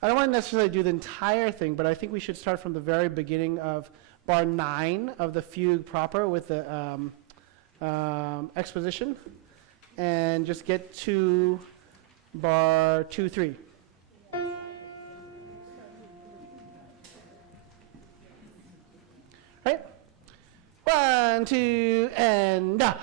don't want to necessarily do the entire thing, but I think we should start from the very beginning of bar 9 of the fugue proper with the exposition, and just get to bar 2-3. Right? 1, 2, and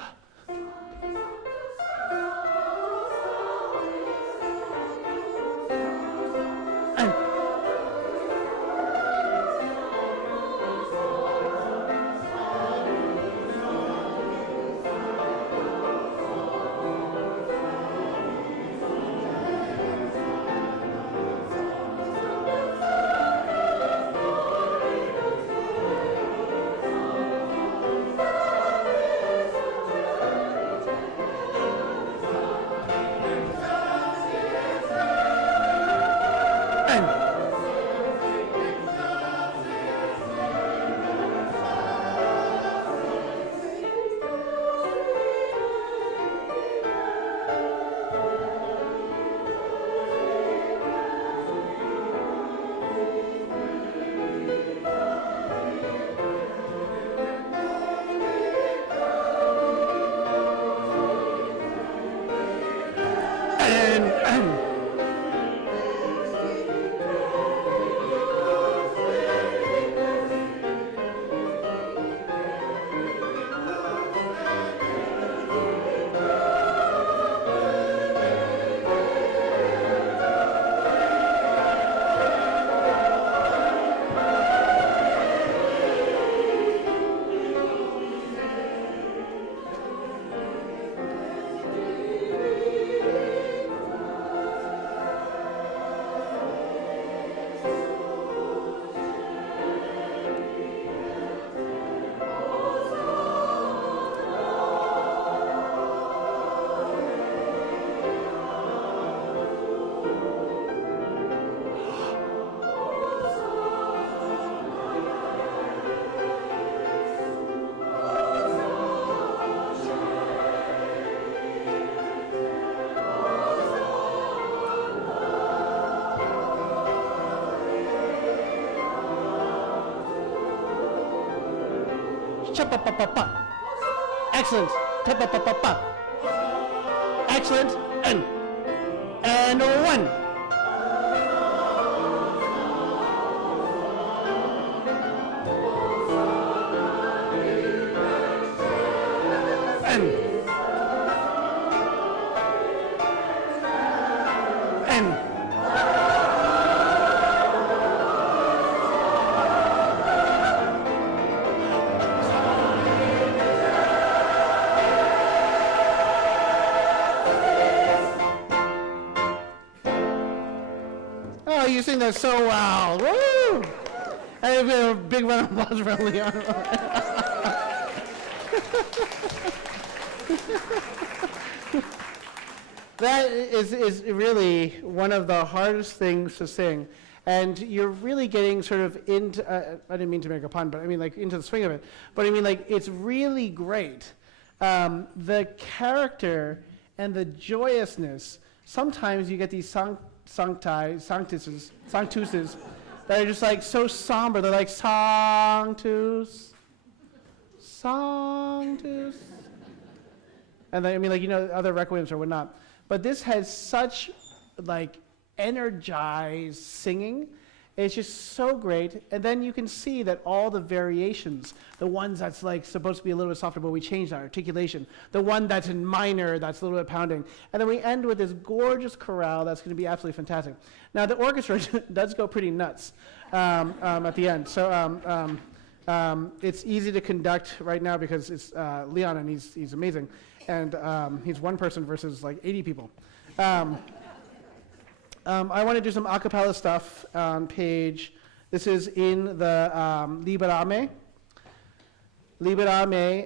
Cha-pa-pa-pa-pa. Excellent. Ta-pa-pa-pa-pa. Excellent. And one. And. Oh, you sing that so well. Woo! I have a big round of applause for Leon. That is really one of the hardest things to sing. And you're really getting sort of into, I didn't mean to make a pun, but I mean like into the swing of it. But I mean like it's really great. The character and the joyousness, sometimes you get these sanctuses that are just like so somber. They're like sanctus. And then, I mean like, you know, other requiems or whatnot. But this has such like energized singing. It's just so great. And then you can see that all the variations, the ones that's like supposed to be a little bit softer, but we changed our articulation. The one that's in minor, that's a little bit pounding. And then we end with this gorgeous chorale that's going to be absolutely fantastic. Now the orchestra does go pretty nuts at the end. So it's easy to conduct right now because it's Leon and he's amazing. And he's one person versus like 80 people. I want to do some a cappella stuff on page, this is in the Liberame,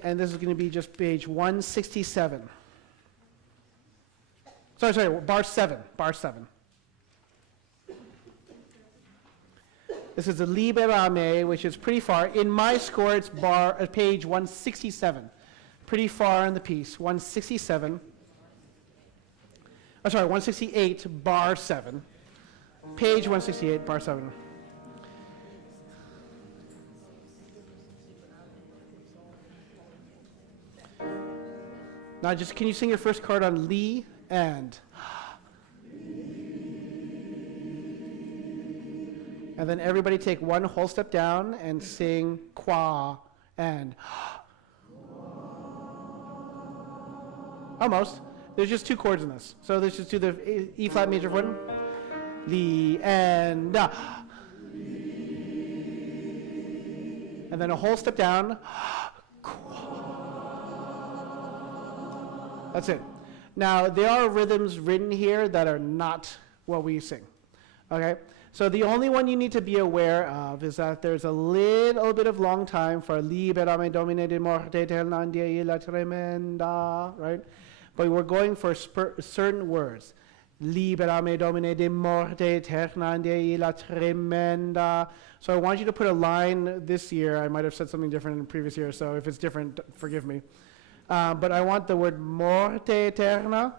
and this is going to be just page 167. Sorry, bar 7. This is the Liberame, which is pretty far. In my score, it's page 167. Pretty far in the piece, 167. Oh, sorry, 168, bar 7. Page 168, bar 7. Now just, can you sing your first chord on Lee and? And then everybody take one whole step down and sing qua and. Almost. There's just two chords in this. So let's just do the E flat major one. Lee and da. And then a whole step down. That's it. Now, there are rhythms written here that are not what we sing. Okay? So the only one you need to be aware of is that there's a little bit of long time for Liberame Domine de morte ternandie la tremenda, right? But we're going for certain words. Liberame Domine de morte ternandie la tremenda. So I want you to put a line this year. I might have said something different in the previous year, so if it's different, forgive me. But I want the word morte eterna.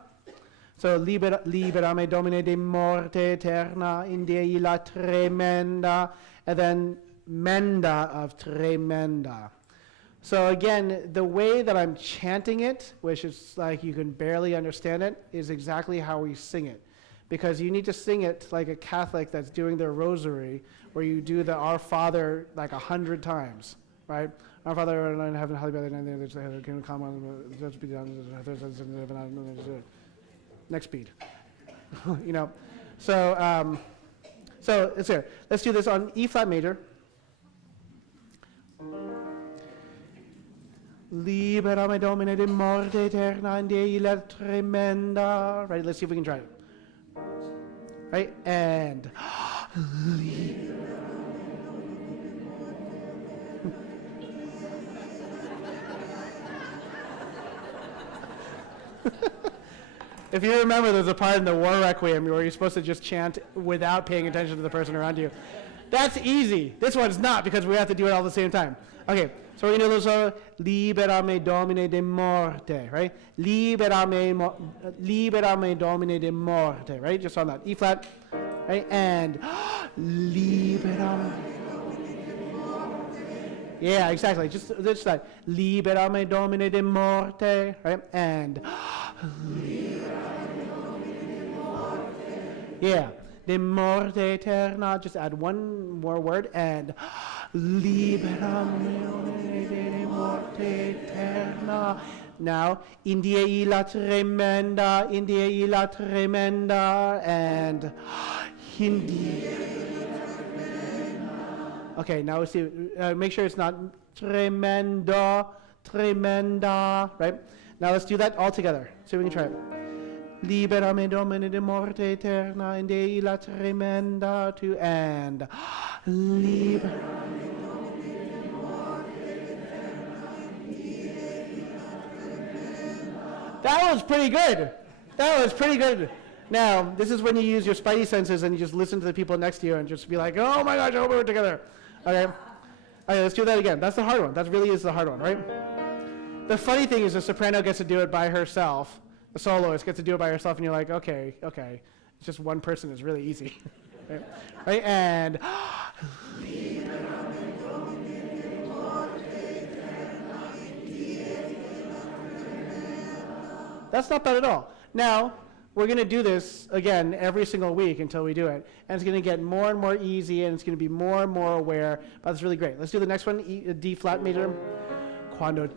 So liberame Domine de morte eterna in Dei la tremenda, and then menda of tremenda. So again, the way that I'm chanting it, which is like you can barely understand it, is exactly how we sing it. Because you need to sing it like a Catholic that's doing their rosary, where you do the Our Father like 100 times, right? Our Father in heaven, hallowed be thy name, thy kingdom come, be done. Next beat. You know. So it's here. Let's do this on E flat major. Liberame Domine de morte eterna in Dei la tremenda. Right, let's see if we can try it. Right, and if you remember, there's a part in the War Requiem where you're supposed to just chant without paying attention to the person around you. That's easy. This one's not, because we have to do it all at the same time. Okay, so we're going to do Liberame Domine de morte, right? Liberame Domine de morte, right? Just on that E flat, right? And Liberame Yeah, exactly. Just like liberame Domine de morte, right? And yeah, de morte eterna. Just add one more word and liberame Domine de morte eterna. Now, Indie la tremenda, Indie la tremenda, and Hindi. Okay, now we see, make sure it's not tremenda, tremenda, right? Now let's do that all together. See if we can try it. Liberame Domine de morte eterna, Indie la tremenda, to and liberame. That was pretty good. That was pretty good. Now, this is when you use your spidey senses and you just listen to the people next to you and just be like, oh my gosh, I hope we're together. Okay, let's do that again. That's the hard one. That really is the hard one, right? The funny thing is the soprano gets to do it by herself. The soloist gets to do it by herself, and you're like, okay. It's just one person is really easy. Right? And that's not bad at all. Now, we're going to do this again every single week until we do it. And it's going to get more and more easy, and it's going to be more and more aware. But it's really great. Let's do the next one, D flat major. Quando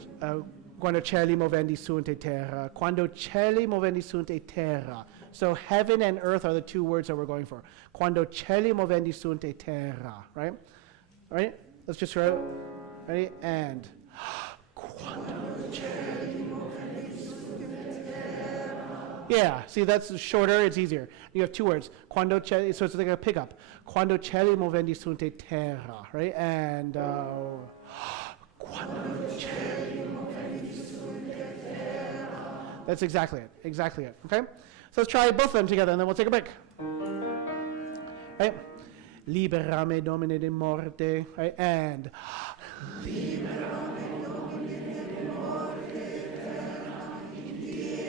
cieli movendi sunt et terra. Quando cieli movendi sunt et terra. So heaven and earth are the two words that we're going for. Quando cieli movendi sunt et terra. Right? Right? Let's just try it. Ready? And. Quando cieli movendi sunt et terra. Yeah, see, that's shorter, it's easier. You have two words. Quando cieli, so it's like a pickup. Quando cieli movendi sunt et terra. Right? And. Quando cieli movendi sunt et terra. That's exactly it, okay? So let's try both of them together and then we'll take a break. Right? Liberame Domine de morte, right? And liberame Domine de morte eterna, in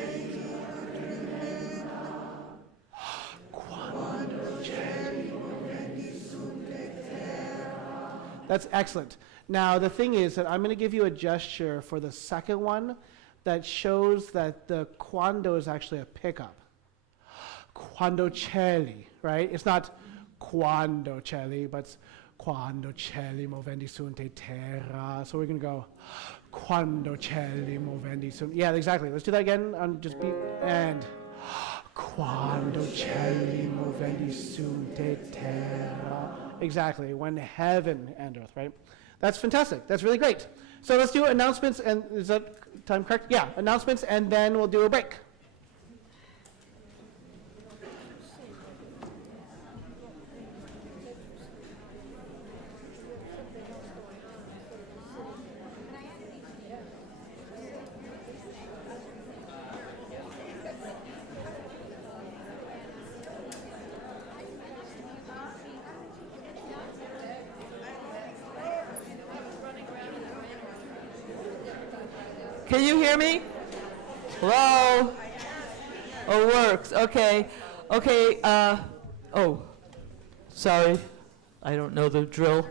Quando cieli movendi sunt et terra. That's excellent. Now, the thing is that I'm going to give you a gesture for the second one that shows that the quando is actually a pickup. Quando cieli, right? It's not quando cieli, but it's quando cieli movendi sunt et terra. So we're going to go quando cieli movendi sunt. Yeah, exactly. Let's do that again. Just beat and quando cieli movendi sunt et terra. Exactly. When heaven and earth, right? That's fantastic. That's really great. So let's do announcements, and is that time correct? Yeah, announcements, and then we'll do a break. Can you hear me? Hello? Oh, works. Okay. Oh, sorry. I don't know the drill.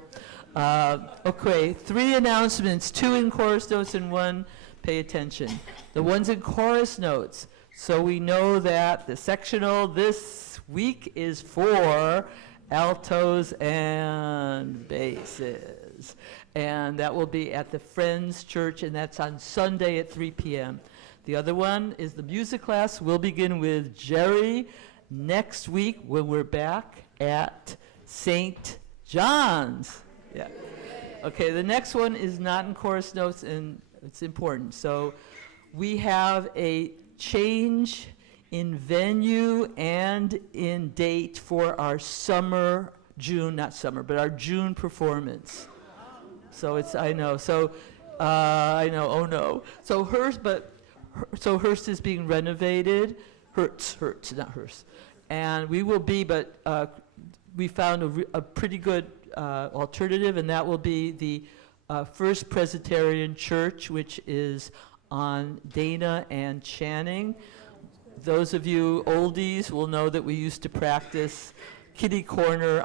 Okay, 3 announcements, 2 in chorus notes and 1 pay attention. The ones in chorus notes. So we know that the sectional this week is for altos and basses. And that will be at the Friends Church, and that's on Sunday at 3 p.m. The other one is the music class. We'll begin with Jerry next week when we're back at St. John's. Yeah. Okay, the next one is not in chorus notes, and it's important. So we have a change in venue and in date for our summer, June, not summer, but our June performance. So it's, I know, oh no. So Hearst is being renovated, Hertz, not Hearst. And we will be, but we found a pretty good alternative, and that will be the First Presbyterian Church, which is on Dana and Channing. Those of you oldies will know that we used to practice kitty corner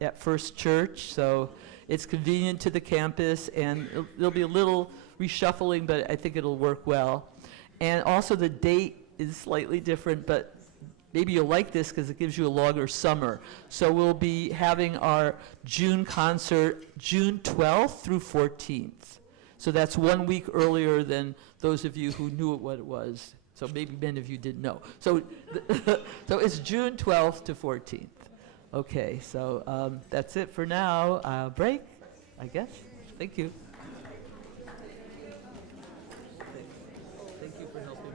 at First Church, so It's convenient to the campus, and there'll be a little reshuffling, but I think it'll work well. And also the date is slightly different, but maybe you'll like this because it gives you a longer summer. So we'll be having our June concert June 12th through 14th. So that's 1 week earlier than those of you who knew what it was. So maybe many of you didn't know. So, so it's June 12th to 14th. Okay, so that's it for now. Break, I guess. Thank you. Thank you for helping me.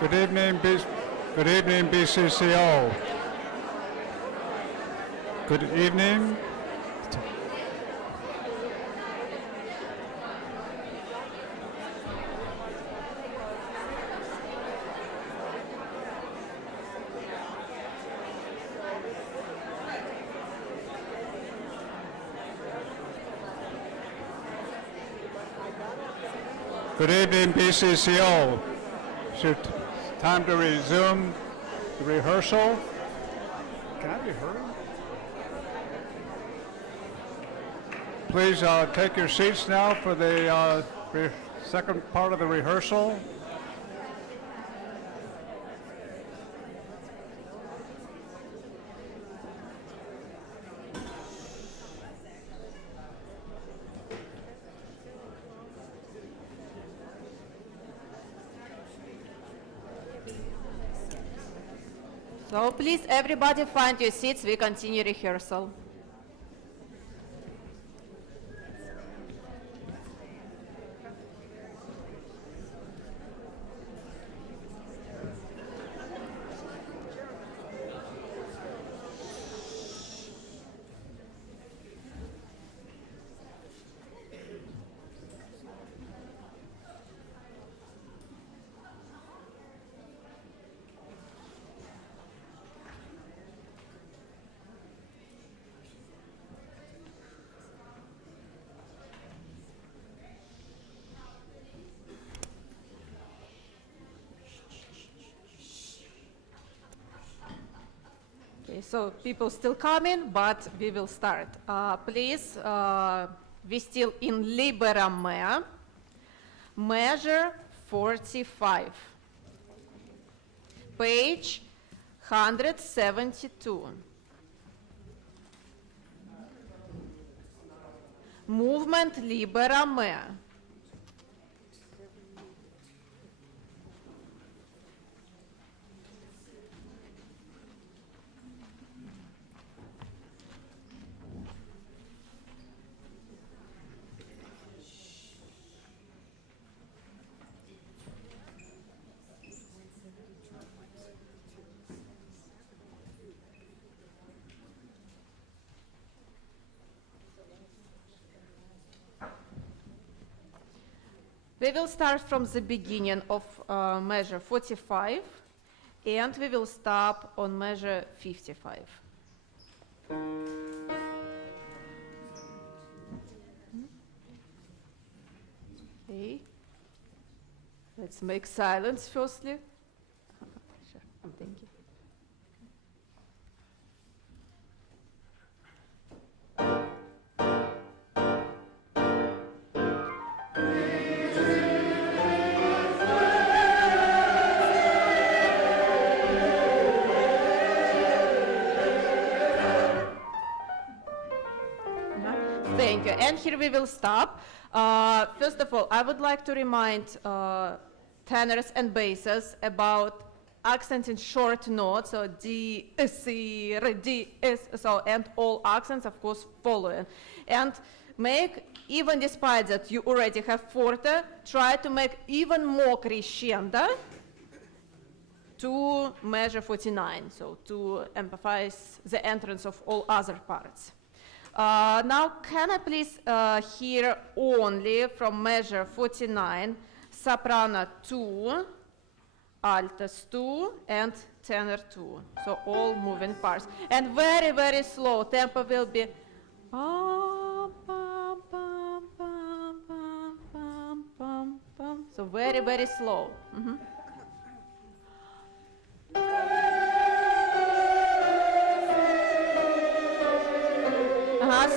Good evening, BCCO. Good evening. Good evening, BCCO. It's your time to resume the rehearsal. Can I be heard? Please take your seats now for the second part of the rehearsal. So please, everybody find your seats. We continue rehearsal. Okay, so people still coming, but we will start. Please, we still in Libera Me, measure 45, page 172. Movement Libera Me. We will start from the beginning of measure 45, and we will stop on measure 55. Okay. Let's make silence firstly. Sure, I'm thinking. Thank you. And here we will stop. First of all, I would like to remind tenors and basses about accents in short notes, so D, C, R, D, S, so, and all accents, of course, following. And make, even despite that you already have forte, try to make even more crescendo to measure 49, so to emphasize the entrance of all other parts. Now, can I please hear only from measure 49, soprano 2, altus 2, and tenor 2. So all moving parts. And very, very slow. Tempo will be pam, pam, pam, pam, pam, pam, pam, pam. So very, very slow.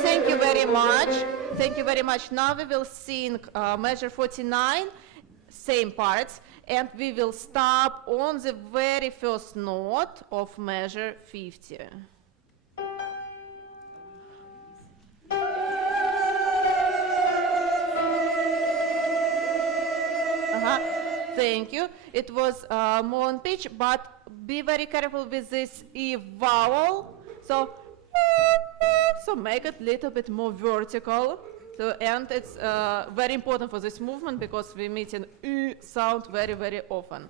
Thank you very much. Thank you very much. Now we will sing measure 49, same parts, and we will stop on the very first note of measure 50. Thank you. It was more on pitch, but be very careful with this E vowel. So make it a little bit more vertical. So, and it's very important for this movement because we meet an E sound very, very often.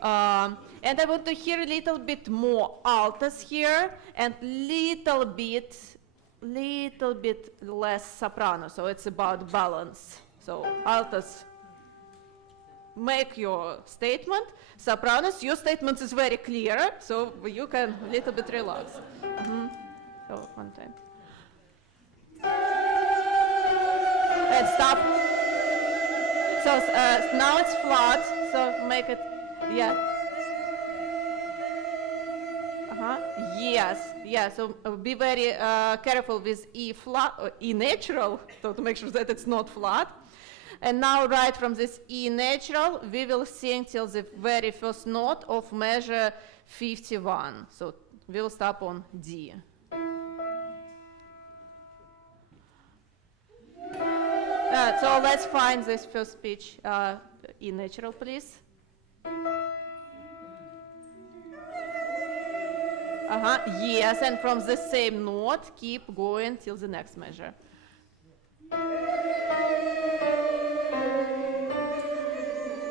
And I want to hear a little bit more altus here and little bit less soprano. So it's about balance. So altus, make your statement. Sopranos, your statement is very clear, so you can a little bit relax. So one time. And stop. So now it's flat, so make it, yeah. Yes, so be very careful with E flat, or E natural, so to make sure that it's not flat. And now right from this E natural, we will sing till the very first note of measure 51. So we'll stop on D. So let's find this first pitch, E natural, please. Yes, and from the same note, keep going till the next measure.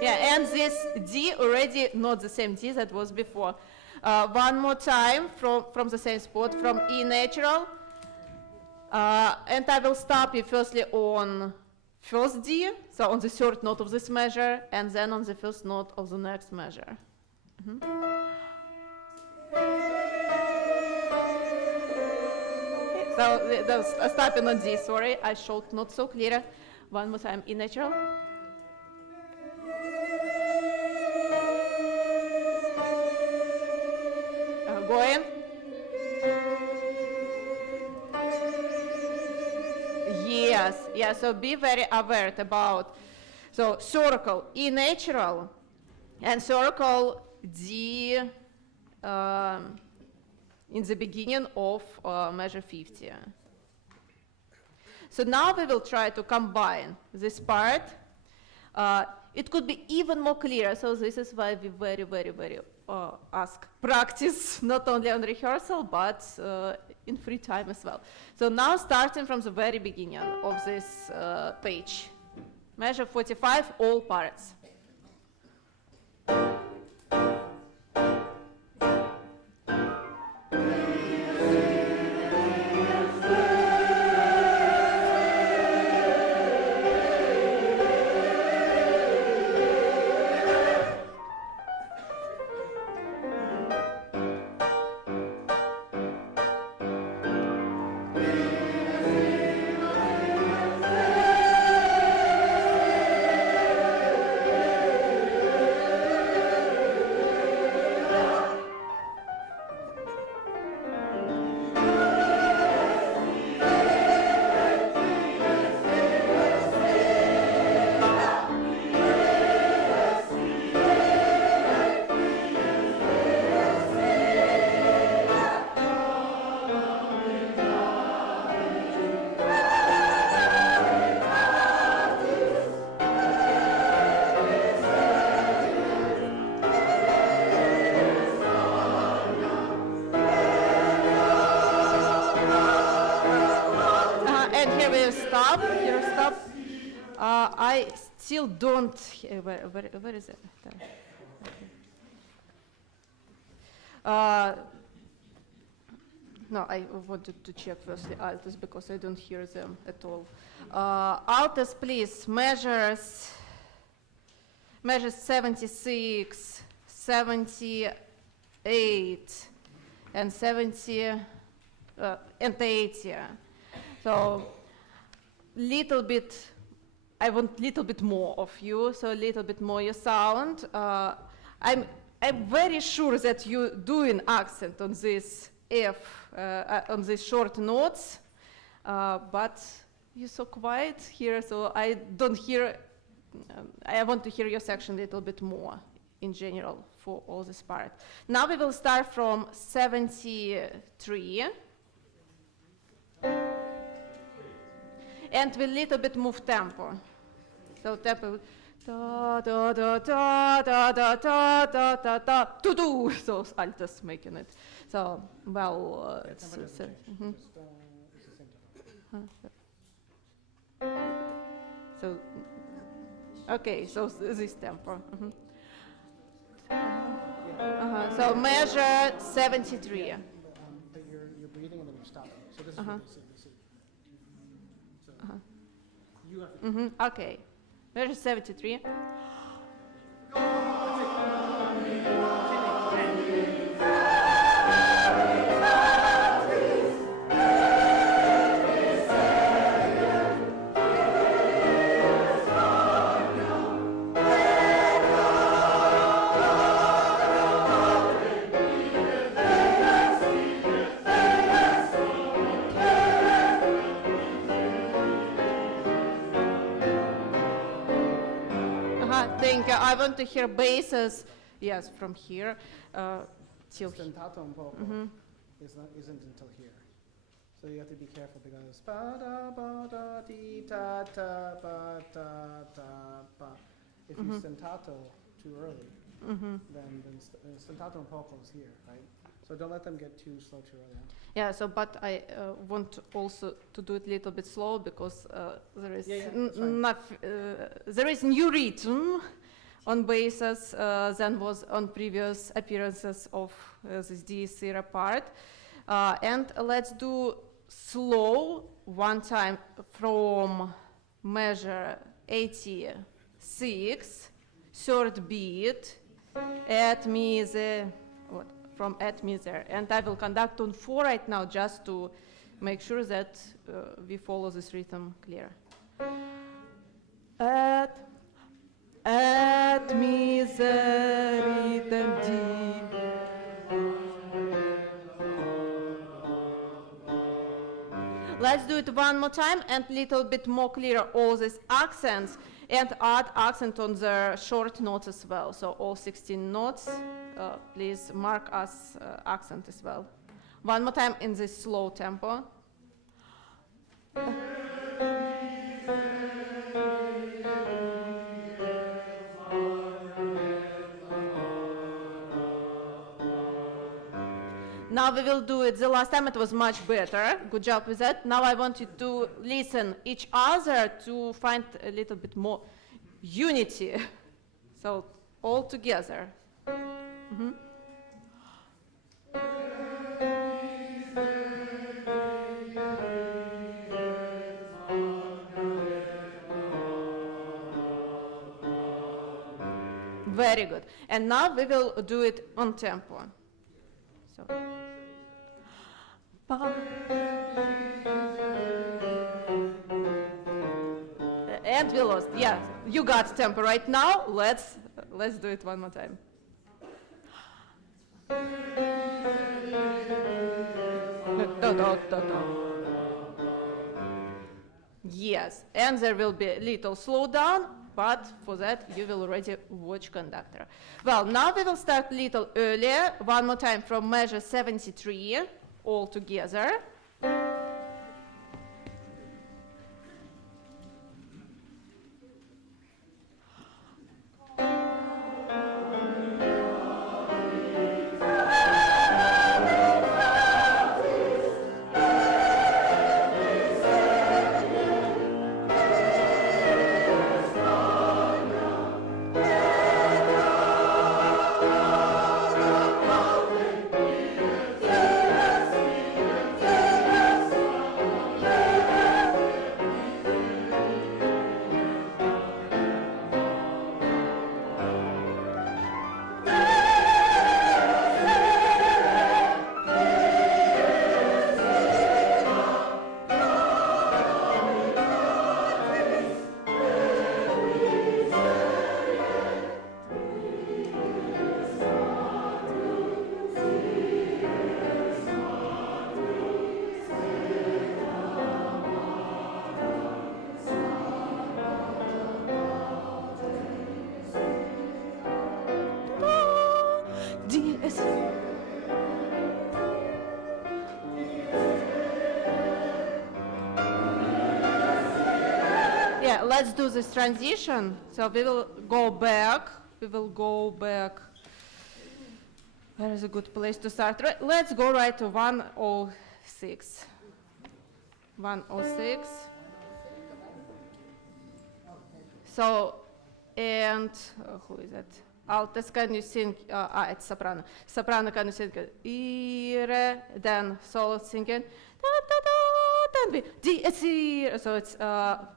Yeah, and this D already not the same D that was before. One more time from the same spot, from E natural. And I will stop you firstly on first D, so on the third note of this measure, and then on the first note of the next measure. So stopping on D, sorry, I showed not so clear. One more time, E natural. Going. Yes, so be very aware about, so circle E natural and circle D in the beginning of measure 50. So now we will try to combine this part. It could be even more clear, so this is why we very ask practice, not only on rehearsal, but in free time as well. So now starting from the very beginning of this page. Measure 45, all parts. here we stop. Here stop. I still don't. Where is it? No, I wanted to check first the altos because I don't hear them at all. Altos, please. Measures 76, 78, and 70 and 80. So little bit. I want little bit more of you. So a little bit more your sound. I'm very sure that you doing accent on this F, on these short notes, but you're so quiet here, so I don't hear. I want to hear your section a little bit more in general for all this part. Now we will start from 73, and we'll little bit move tempo. So tempo. Da da da da da da da da da da to do. So altos making it. So well. So okay. So this tempo. So measure 73. But you're breathing and then you're stopping. So this is what they see. So you have to. Okay. Measure 73. I want to hear basses, yes, from here till here. Stentato and vocal isn't until here. So you have to be careful because ba da ba da dee ta ta ba da da ba. If you stentato too early, then stentato and vocal is here, right? So don't let them get too slow too early. Yeah. So, but I want also to do it a little bit slow because there is there is new rhythm on basses than was on previous appearances of this D-Sera part. And let's do slow one time from measure 86, third beat, add me the, from add me there. And I will conduct on 4 right now just to make sure that we follow this rhythm clear. Add me the rhythm deep. Let's do it one more time and little bit more clear all these accents and add accent on the short notes as well. So all 16 notes, please mark as accent as well. One more time in this slow tempo. Now we will do it. The last time it was much better. Good job with that. Now I want you to listen each other to find a little bit more unity. So all together. Very good. And now we will do it on tempo. So. And we lost. Yeah, you got tempo right now. Let's do it one more time. Yes, and there will be a little slowdown, but for that you will already watch conductor. Well, now we will start a little earlier. One more time from measure 73. All together. Yeah, let's do this transition. So we will go back. Where is a good place to start? Let's go right to 106. 106. So, and who is that? Altus, can you sing? It's soprano. Soprano, can you sing? Ire, then solo singing. Then we D, C. So it's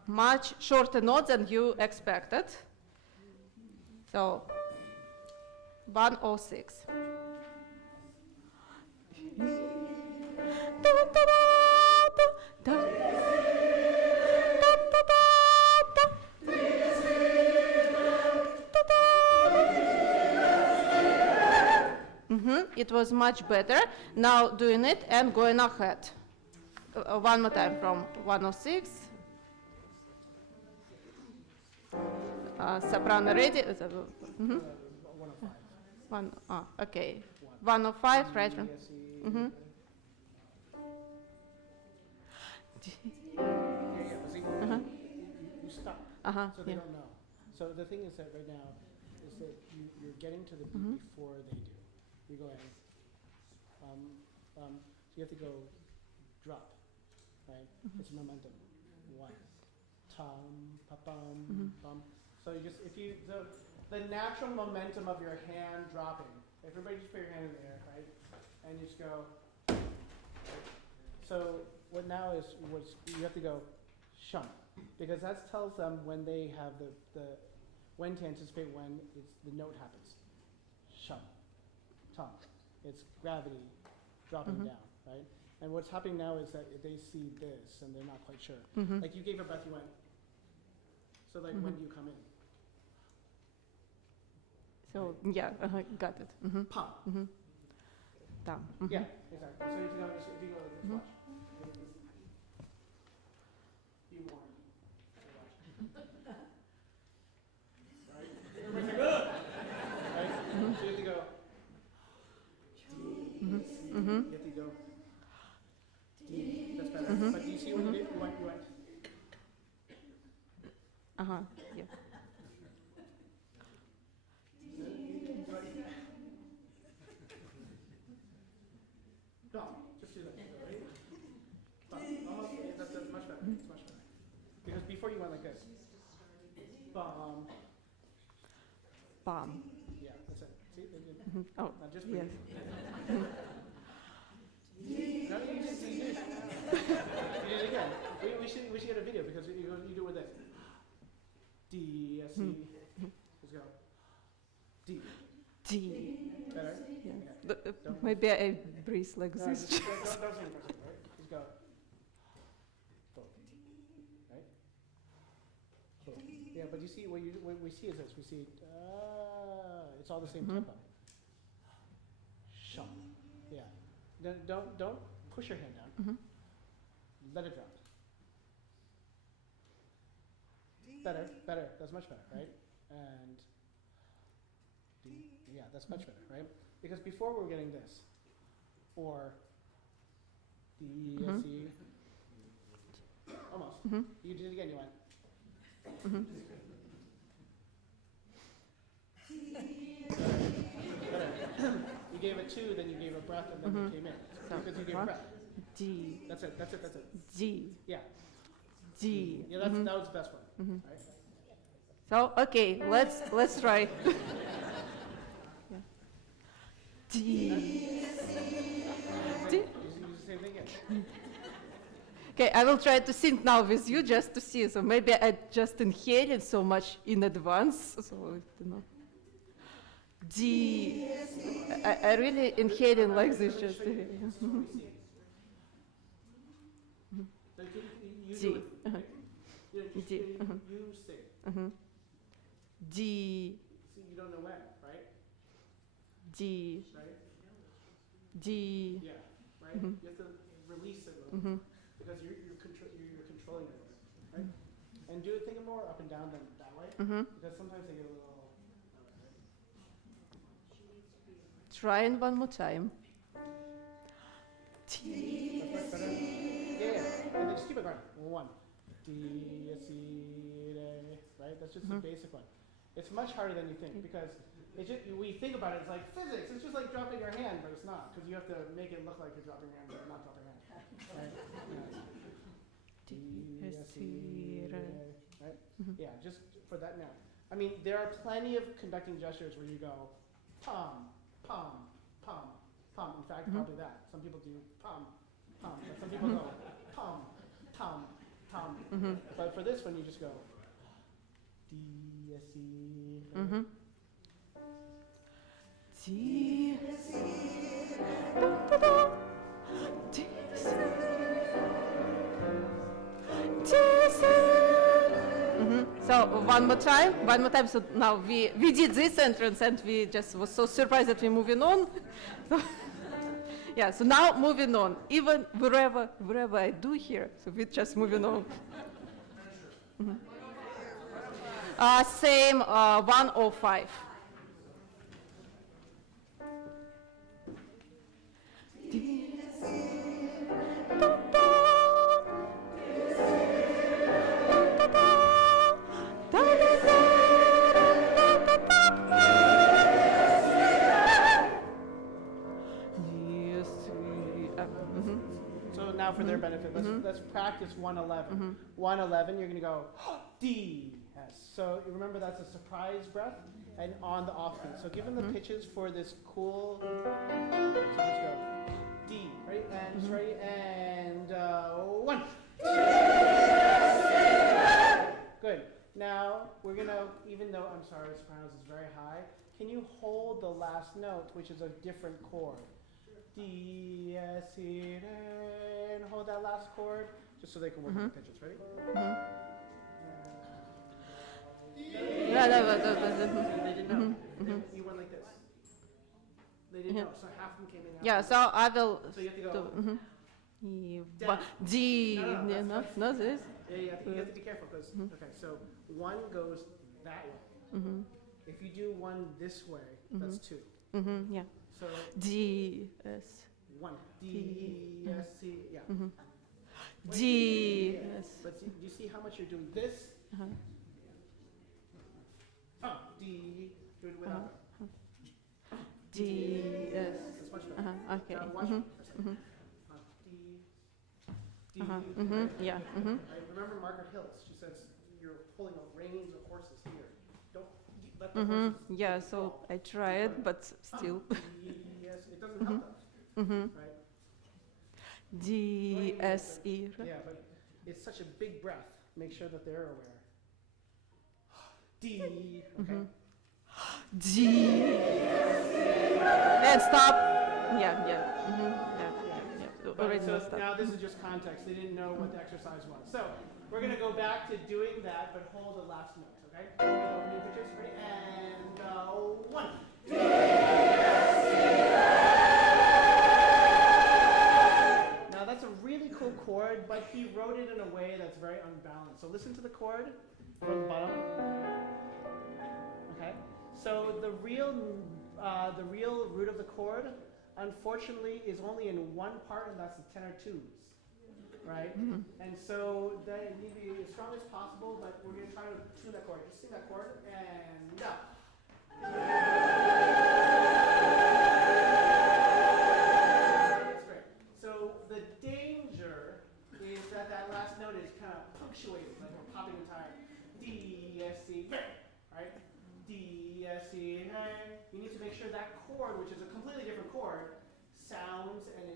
much shorter notes than you expected. So 106. It was much better. Now doing it and going ahead. One more time from 106. Soprano ready. Okay. 105, right? Mm-hmm. You stop. So they don't know. So the thing is that right now is that you're getting to the beat before they do. You go in. So you have to go drop, right? It's momentum. One, tom, pa bum, bum. So you just the natural momentum of your hand dropping. Everybody just put your hand in the air, right? And you just go. So what now is you have to go shum, because that tells them when they have when to anticipate when the note happens. Shum, tom. It's gravity dropping down, right? And what's happening now is that they see this and they're not quite sure. Like you gave a breath, you went. So like when do you come in? So yeah, got it. Pop. Down. Yeah, exactly. So if you go like this, watch. You warm. Right? Everybody's good. Right? So you have to go. You have to go. D. That's better. But do you see what you did? You went. Yeah. Stop. Just do that. Right? Stop. Almost. That's much better. It's much better. Because before you went like this. Bum. Bum. Yeah, that's it. See? Oh, Now just yes. No, you did it. You did it again. We should get a video because you do it with this. D, S, C. Let's go. D. D. Better? Yeah. Maybe I breathe like No, this. don't say impressive, right? Just go. Boom. Right? Boom. Yeah, but you see, what we see is this. We see, it's all the same tempo. Shum. Yeah. Don't push your hand down. Let it drop. Better. That's much better, right? And yeah, that's much better, right? Because before we were getting this, or D, S, E, almost. You did it again. You went. Better. You gave it 2, then you gave a breath, and then you came in. Because you gave a breath. D. That's it. G. Yeah. D. Yeah, that was the best one. Right? So okay, let's try. D. You use the same thing again. Okay, I will try to sing now with you just to see. So maybe I just inhaled so much in advance. So you know. D. I really inhaling like this just. D. D. You sing. D. See, you don't know when, right? D. Right? D. Yeah, right? You have to release it a little because you're controlling it, right? And think it more up and down than that way because sometimes they get a little. Trying one more time. T. Yeah, and then just keep it going. 1, D, C, re, right? That's just the basic one. It's much harder than you think because it's just, we think about it, it's like physics. It's just like dropping your hand, but it's not because you have to make it look like you're dropping your hand, but you're not dropping your hand. Right? Yeah. D, C, re, right? Yeah, just for that now. I mean, there are plenty of conducting gestures where you go pom, pom, pom, pom. In fact, probably that. Some people do pom, pom, but some people go pom, tom, tom. But for this one, you just go D, C. D, So one more time. So now we did this entrance and we just was so surprised that we're moving on. So, yeah, so now moving on. Even wherever I do here, so we're just moving on. Same 105. So now for their benefit, let's practice 111. 111, you're going to go D, S. So you remember that's a surprise breath and on the off beat. So give them the pitches for this cool. So let's go D. Ready? And just ready? And 1. Good. Now we're going to, even though I'm sorry, sopranos is very high, can you hold the last note, which is a different chord? D, S, E, and hold that last chord, just so they can work with the pitches. Ready? They didn't know. You went like this. They didn't know, so half of them came in. Yeah, so I will. So you have to go. D. No, this. Yeah, you have to be careful because okay, so one goes that way. If you do one this way, that's 2. Yeah. So D, S. 1. D, S, C. Yeah. D, S. But see, do you see how much you're doing this? D. Do it without that. D, S. That's much better. Okay. Now watch me for a second. D. Yeah. I remember Margaret Hills. She says you're pulling a reins of horses here. Don't let the horses. Yeah, so I tried, but still. Yes, it doesn't help that. Right? D, S, E. Yeah, but it's such a big breath. Make sure that they're aware. D. Okay. D. And stop. Yeah. Yeah. Right, Already so stop. now this is just context. They didn't know what the exercise was. So we're going to go back to doing that, but hold the last note, okay? We're going to open new pictures. Ready? And 1. Now that's a really cool chord, but he wrote it in a way that's very unbalanced. So listen to the chord from the bottom. Okay? So the real root of the chord, unfortunately, is only in one part, and that's the tenor twos, right? And so that you need to be as strong as possible, but we're going to try to tune that chord. Just sing that chord, and up. That's great. So the danger is that last note is kind of punctuated, like we're popping a tire. D, S, C, right? D, S, C, you need to make sure that chord, which is a completely different chord, sounds and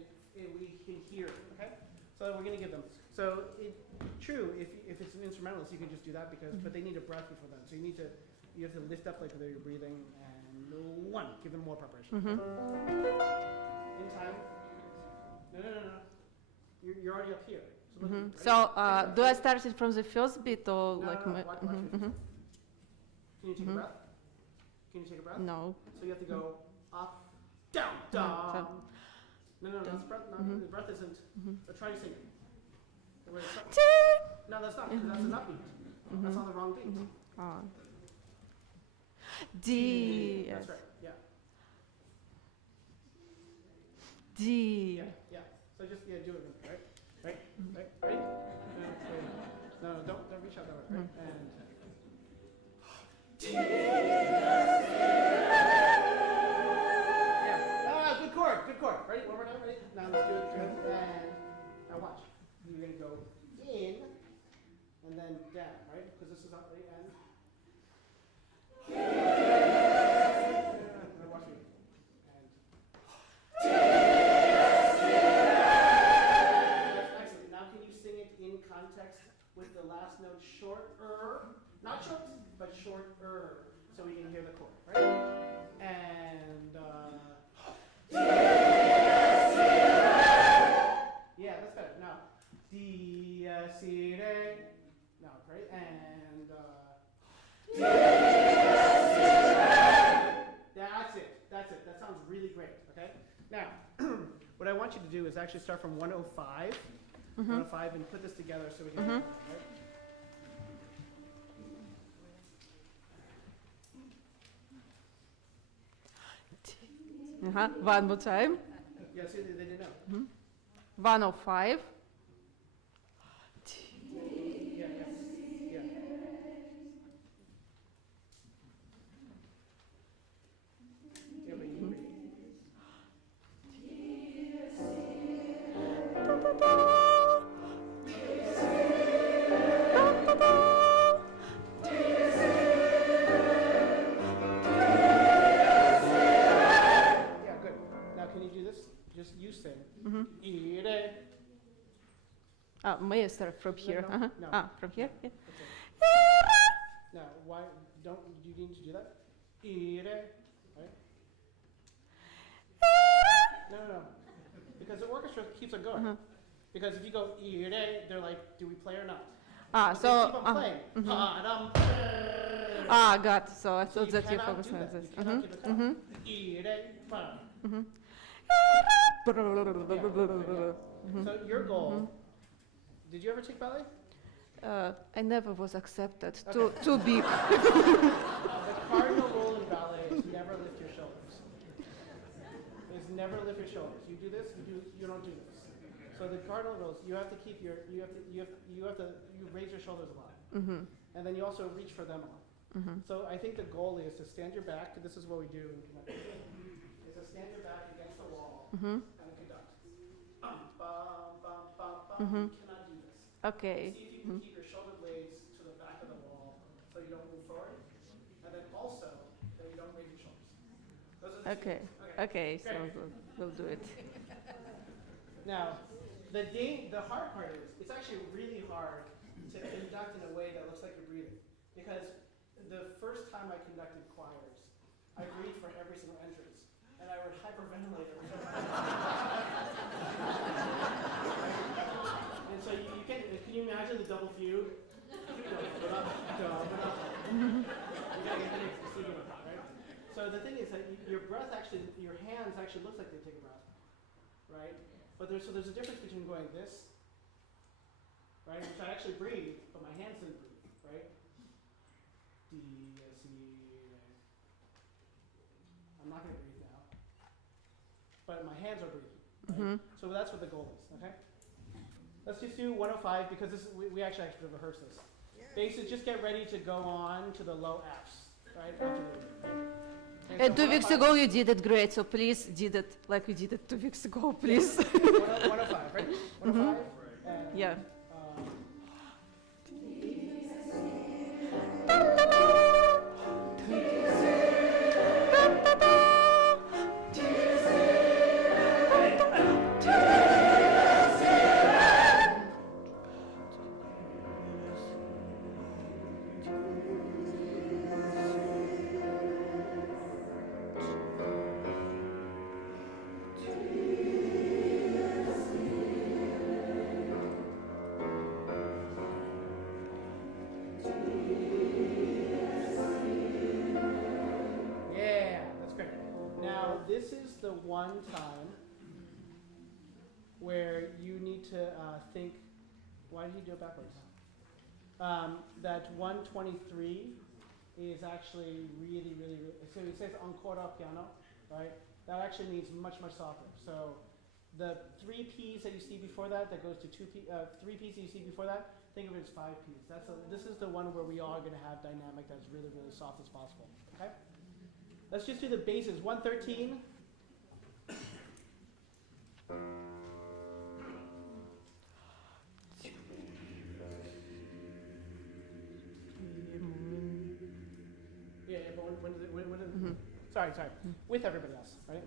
we can hear it, okay? So we're going to give them. So true, if it's an instrumentalist, you can just do that but they need a breath before that. So you have to lift up like whether you're breathing and 1, give them more preparation. In time. No. You're already up here. So, look, So do I start it from the first beat or no, like? no, watch me. Can you take a breath? Can you take a breath? No. So you have to go up, down, down. No, that's breath. No, the breath isn't. Try to sing it. No, that's not. 'Cause that's an upbeat. That's on the wrong beat. D. That's right. Yeah. D. Yeah. So just do it. Right. Ready? No, so we can hear the chord, right? And yeah, that's better. Now, D, C, Re. No, right? And that's it. That's it. That sounds really great. Okay. Now, what I want you to do is actually start from 105, 105, and put this together so we can. Right? One more time. Yeah, see, they didn't know. 105. Yeah, yeah, yeah. Yeah, but you read. Yeah, good. Now, can you do this? Just you sing. Ire. May I start from here? No, no. From here? Yeah. That's it. Now, why don't you need to do that? Ire, right? No, no, no. Because the orchestra keeps on going. Because if you go ire, they're like, do we play or not? But they So. keep on playing. Pa-dum. Got it. So I So thought that you cannot focused do on that. this. You cannot keep it calm. Ire, pa. So your goal. Did you ever take ballet? I never was accepted. Too big. The cardinal rule in ballet is never lift your shoulders. Is never lift your shoulders. You do this, you don't do this. So the cardinal rules, you have to keep your, you raise your shoulders a lot. And then you also reach for them a lot. So I think the goal is to stand your back, this is what we do in conducting, is to stand your back against the wall and conduct. Bum, bum, bum, bum. You cannot do this. Okay. See if you can keep your shoulder blades to the back of the wall so you don't move forward. And then also that you don't raise your shoulders. Those are the two Okay. things. Okay. So Great. we'll do it. Now, the hard part is, it's actually really hard to conduct in a way that looks like you're breathing. Because the first time I conducted choirs, I breathed for every single entrance. And I would hyperventilate every time. And so you can you imagine the double fugue? You gotta get receiving of that, right? So the thing is that your breath actually, your hands actually looks like they take a breath, right? But there's a difference between going this, right, which I actually breathe, but my hands didn't breathe, right? D, C, I'm not going to breathe now, but my hands are breathing, right? So that's what the goal is, okay? Let's just do 105 because this is, we actually have to rehearse this. Basically, just get ready to go on to the low Fs, right? And 2 weeks ago you did it great, so please did it like you did it 2 weeks ago, please. 105, right? 105? And, Yeah. This is the one time where you need to think, why did he do it backwards? That 123 is actually really, really, so it says ancora piano, right? That actually needs much, much softer. So the 3 P's that you see before that goes to 3 P's that you see before that, think of it as 5 P's. This is the one where we are going to have dynamic that's really, really soft as possible, okay? Let's just do the bases. 113. Yeah, but when sorry. With everybody else, right?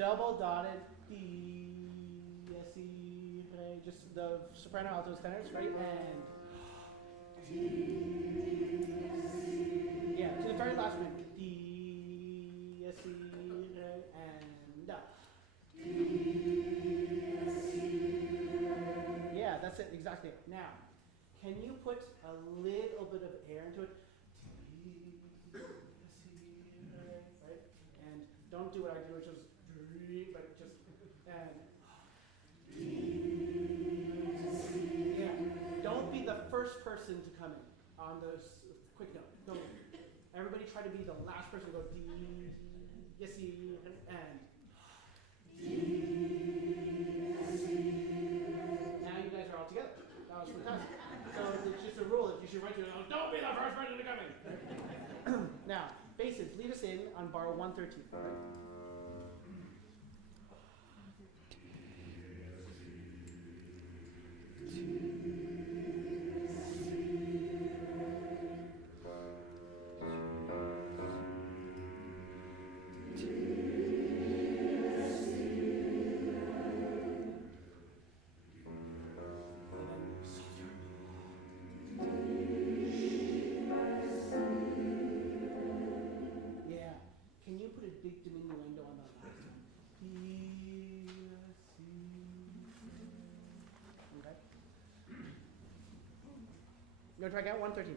double dotted D, S, E, right? Just the soprano, alto, tenors, right? And yeah, to the very last one. D, S, E, right? And da. Yeah, that's it, exactly. Now, can you put a little bit of air into it? Right? And don't do what I do, which is, but just, and, yeah. Don't be the first person to come in on those quick note. Don't. Everybody try to be the last person to go D, yes, E, and. Now you guys are all together. That was fantastic. So it's just a rule that you should write to it. Don't be the first person to come in. Now, basses, lead us in on bar 113. Right? Big diminuendo on that last one. Okay. No, try again. 113.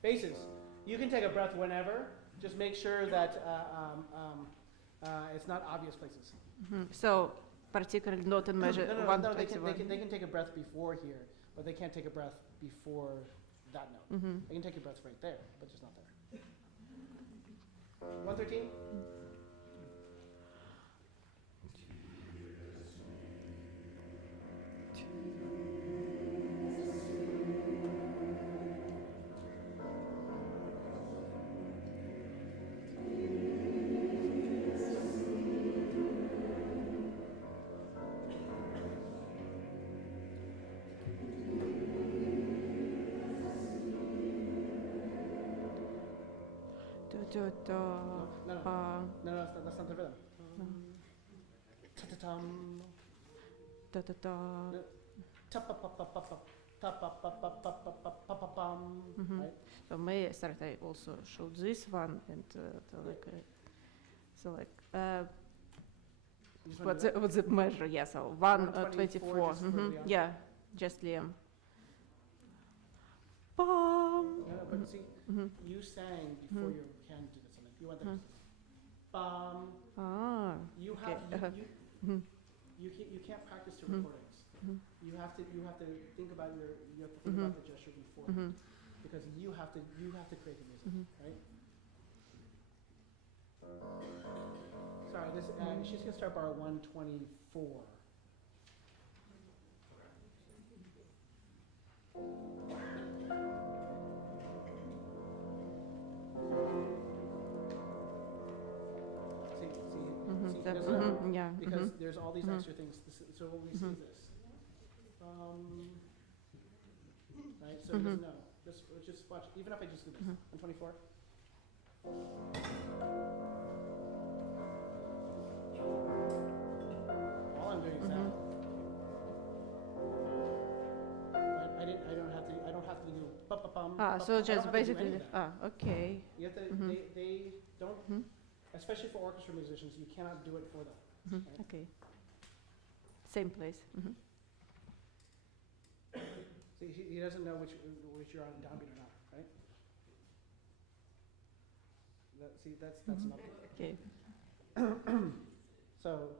Basses. You can take a breath whenever. Just make sure that it's not obvious places. So, particularly note and measure No, 121. they can take a breath before here, but they can't take a breath before that note. They can take a breath right there, but just not there. 113. No, that's not the rhythm. Ta-ta-tum. Ta-ta-ta. Ta-pa-pa-pa-pa-pa-pa-pa-pa-pa-pa-pam. Right? So may I start? I also showed this one and what's the measure? Yeah, so 124. just for Liam. Yeah, just Liam. Bum. No, but see, you sang before you can do this. You went there. Bum. Ah. You Okay. have you can't practice to recordings. You have to think about the gesture before, because you have to create the music, right? Sorry, this she's gonna start bar 124. See, he doesn't know, Yeah. because there's all these extra things. So when we see this, right? So he doesn't know. Just watch. Even if I just do this, 124. All I'm doing is that. I don't have to do bum. So just basically. Okay. You have to. They don't. Especially for orchestra musicians, you cannot do it for them. Right? Okay. Same place. See, he doesn't know which you're on downbeat or not, right? That's enough. Okay. So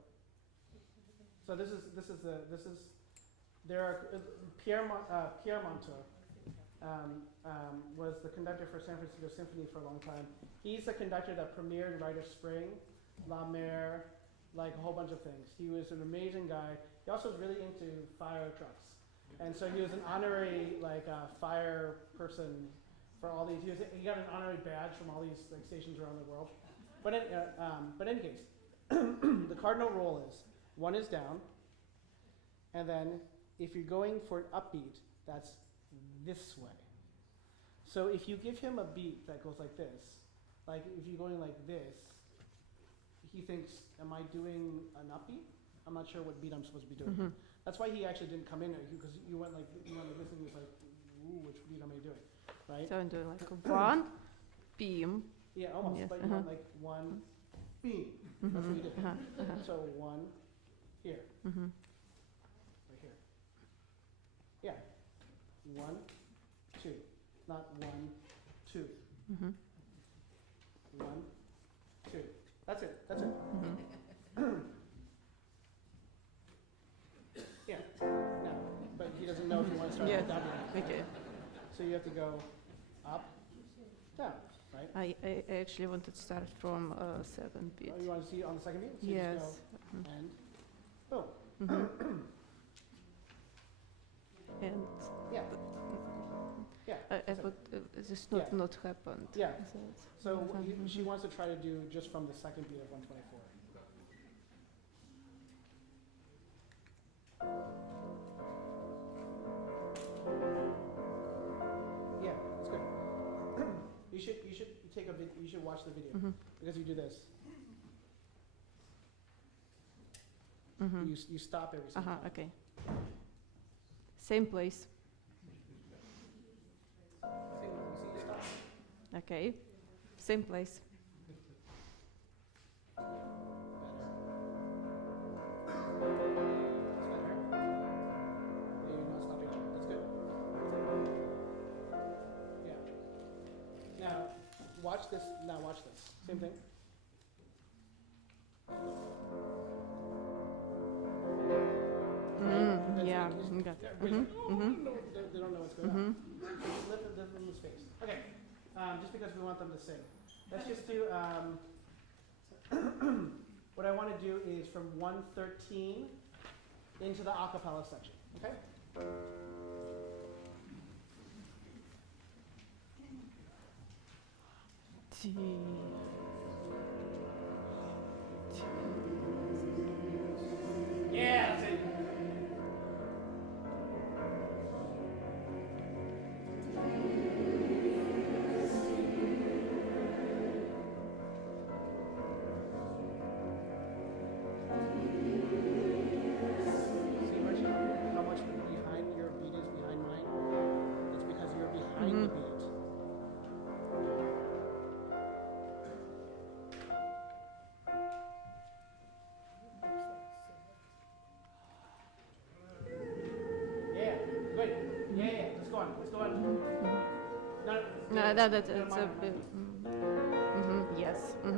there are Pierre Monteau was the conductor for San Francisco Symphony for a long time. He's the conductor that premiered Rite of Spring, La Mer, like a whole bunch of things. He was an amazing guy. He also was really into fire trucks, and so he was an honorary fire person for all these. He got an honorary badge from all these stations around the world. But in any case, the cardinal rule is 1 is down, and then if you're going for an upbeat, that's this way. So if you give him a beat that goes like this, like if you're going like this, he thinks, am I doing an upbeat? I'm not sure what beat I'm supposed to be doing. That's why he actually didn't come in there, because you went like listening, he was like, ooh, which beat am I doing, right? So I'm doing like a one, beam. Yeah, almost, Yes, but you went like one, beam. That's what you did. So one, here, right here. Yeah, 1, 2, not 1, 2. 1, 2. That's it. That's it. Yeah. Now, but he doesn't know if you want to start Yes. with that beat. Okay. So you have to go up, down, right? I actually wanted to start from 7 beat. Oh, you want to see on the second beat? So you Yes. just go and boom. And Yeah. Yeah. that's it. but this not happened. Yeah. So So she wants to try to do just from the second beat of 124. Yeah, that's good. you should take a you should watch the video because you do this. You stop every single time. Okay. Same place. See, you stop. Okay. Same place. Better. That's better. Yeah, you're not stopping it. That's good. Yeah. Now, watch this. Now, watch this. Same thing. That's Yeah. it. Got it. Everybody's like, oh, no, they don't know what's going on. Just lift them in space. Okay. Just because we want them to sing. Let's just do, what I want to do is from 113 into the a cappella section. Okay? T. Yeah, that's it. See, Marcia, how much behind your beat is behind mine? It's because you're behind the beat. Yeah, good. Yeah, let's go on. Let's go on. No, that's no, it's a mine, bit. Yes. Right?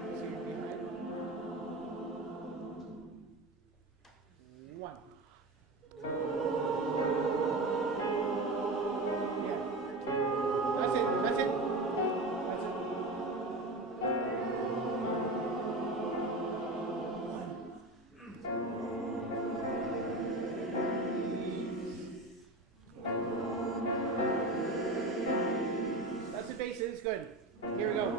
And see you're behind. 1. Yeah. That's it. That's it. That's it. That's the bass. It's good. Here we go.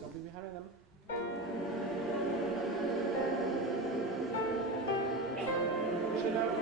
Don't be behind them. Push it out.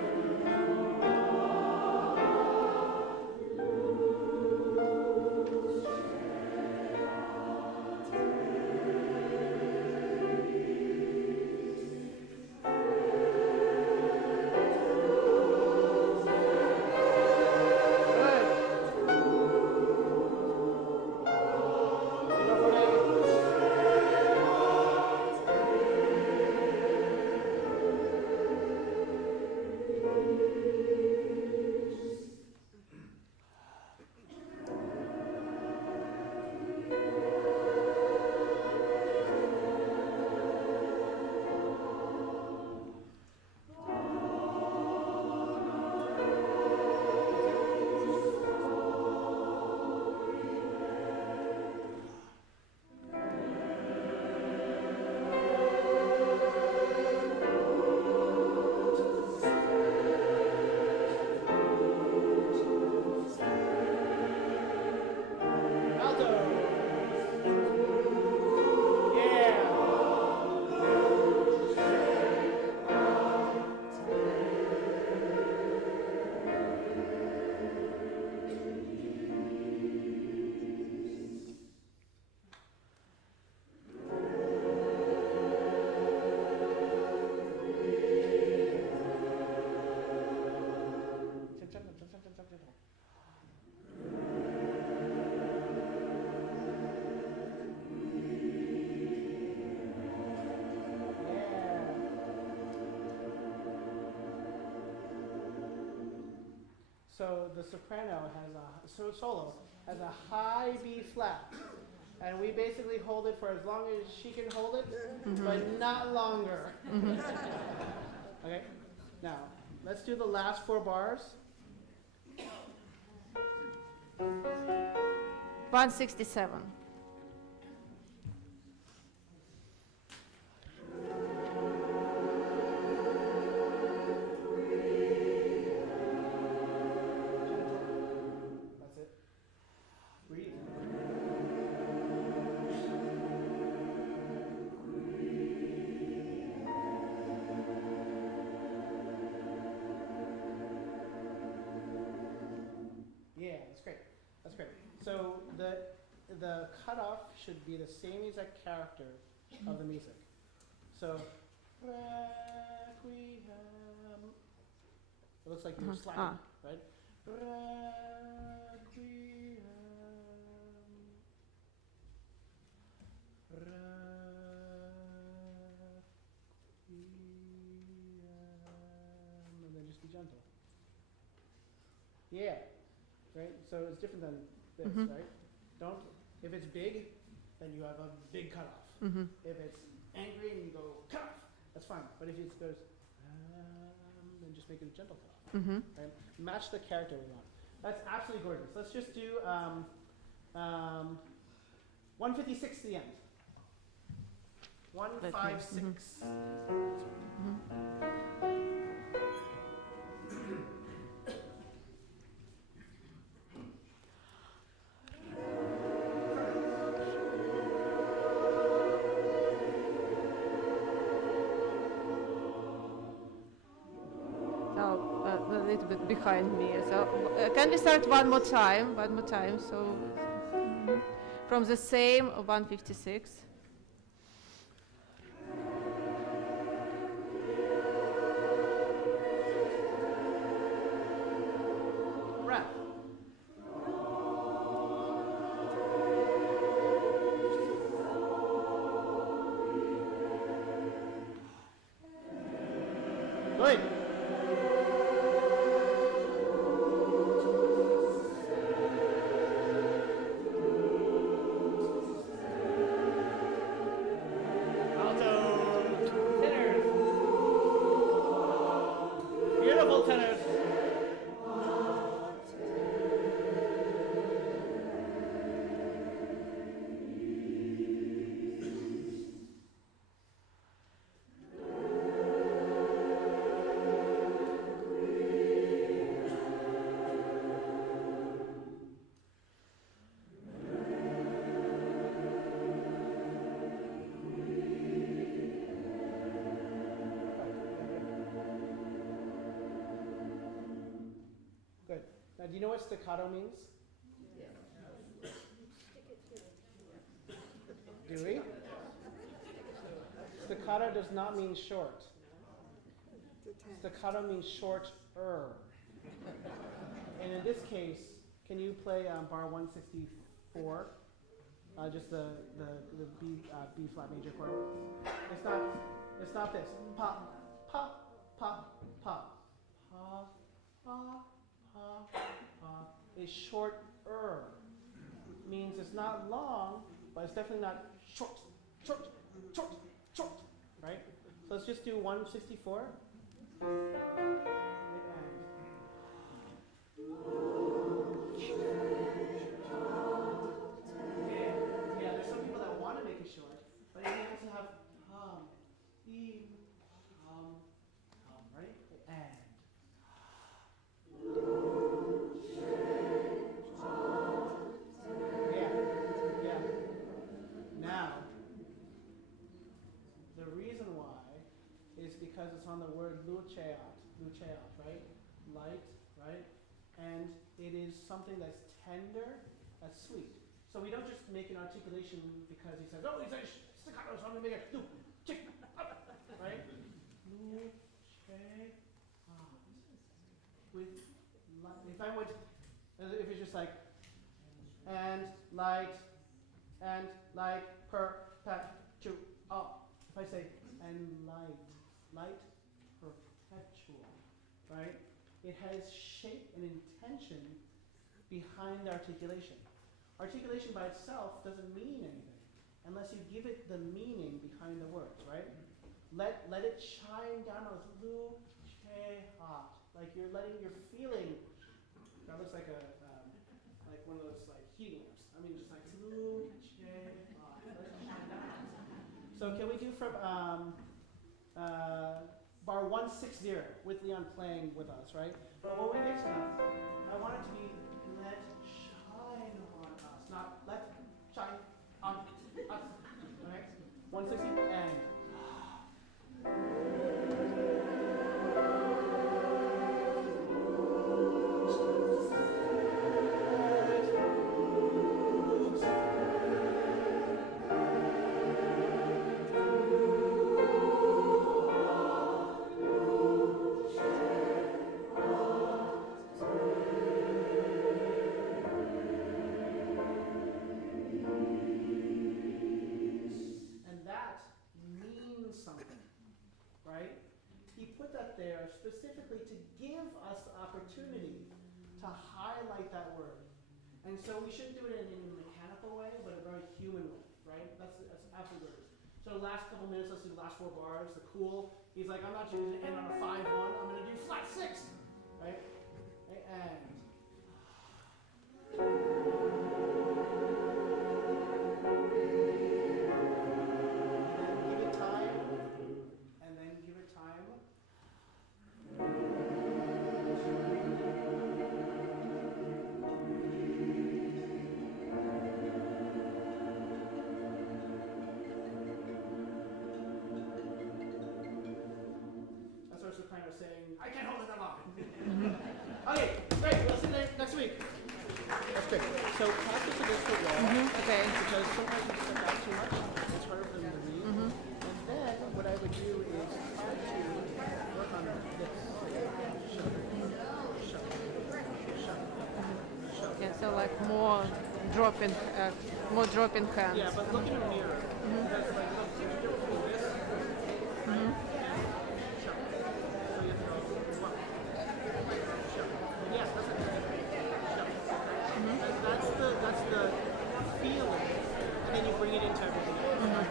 So the soprano has solo has a high B flat, and we basically hold it for as long as she can hold it, but not longer. Okay. Now let's do the last 4 bars. 167. That's it. Breathe. Yeah, that's great. That's great. So the cutoff should be the same exact character of the music. So requiem. It looks like you're slapping, right? Requiem. And then just be gentle. Yeah. Right? So it's different than this, right? Don't, if it's big, then you have a big cutoff. If it's angry and you go cutoff, that's fine. But if it goes, then just make it a gentle cutoff. Right? Match the character we want. That's absolutely gorgeous. Let's just do 156 to the end. 156. A little bit behind me. So can we start one more time? One more time. So from the same 156. Breath. Good. Beautiful tenors. Good. Now, do you know what staccato means? Do we? Staccato does not mean short. Staccato means short-er. And in this case, can you play bar 164? Just the B flat major chord. It's not this. Pop, pop, pop, pop. Pa, pa, pa, pa. It's short-er. Means it's not long, but it's definitely not short, short, short, short. Right? So let's just do 164. Yeah, there's some people that want to make it short, but it has to have right? And. Yeah. Now, the reason why is because it's on the word luceat, right? Light, right? And it is something that's tender, that's sweet. So we don't just make an articulation because he says, oh, he's like staccato, so I'm going to make it right? Luceat. With light. If I would, if it's just like, and light, perpetual. If I say, and light, perpetual, right? It has shape and intention behind the articulation. Articulation by itself doesn't mean anything unless you give it the meaning behind the words, right? Let it shine down on lu che hot. Like you're feeling. That looks like like one of those like heating lamps. I mean, just like lu che hot. Let it shine down. So can we do from bar 160 with Leon playing with us, right? But when we get to that, I want it to be let shine on us, not let shine on us. Okay? 160 and. Specifically to give us the opportunity to highlight that word. And so we shouldn't do it in a mechanical way, but a very human way, right? That's absolutely good. So the last couple minutes, let's do the last 4 bars, the cool. He's like, I'm not just going to end on a 5-1, I'm going to do flat 6, right? And. Saying, I can't hold it that long. Okay, great. We'll see you next week. That's great. So practice against the wall. Okay. Because sometimes you step out too much. It's harder for them to read. And then what I would do is try to work on this. Shut. Okay, so like more dropping hands. Yeah, but look in the mirror. Because like, look, there's a difference between this, right? That's the feeling, and then you bring it into everything else.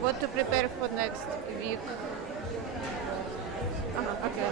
What to prepare for next week? Okay.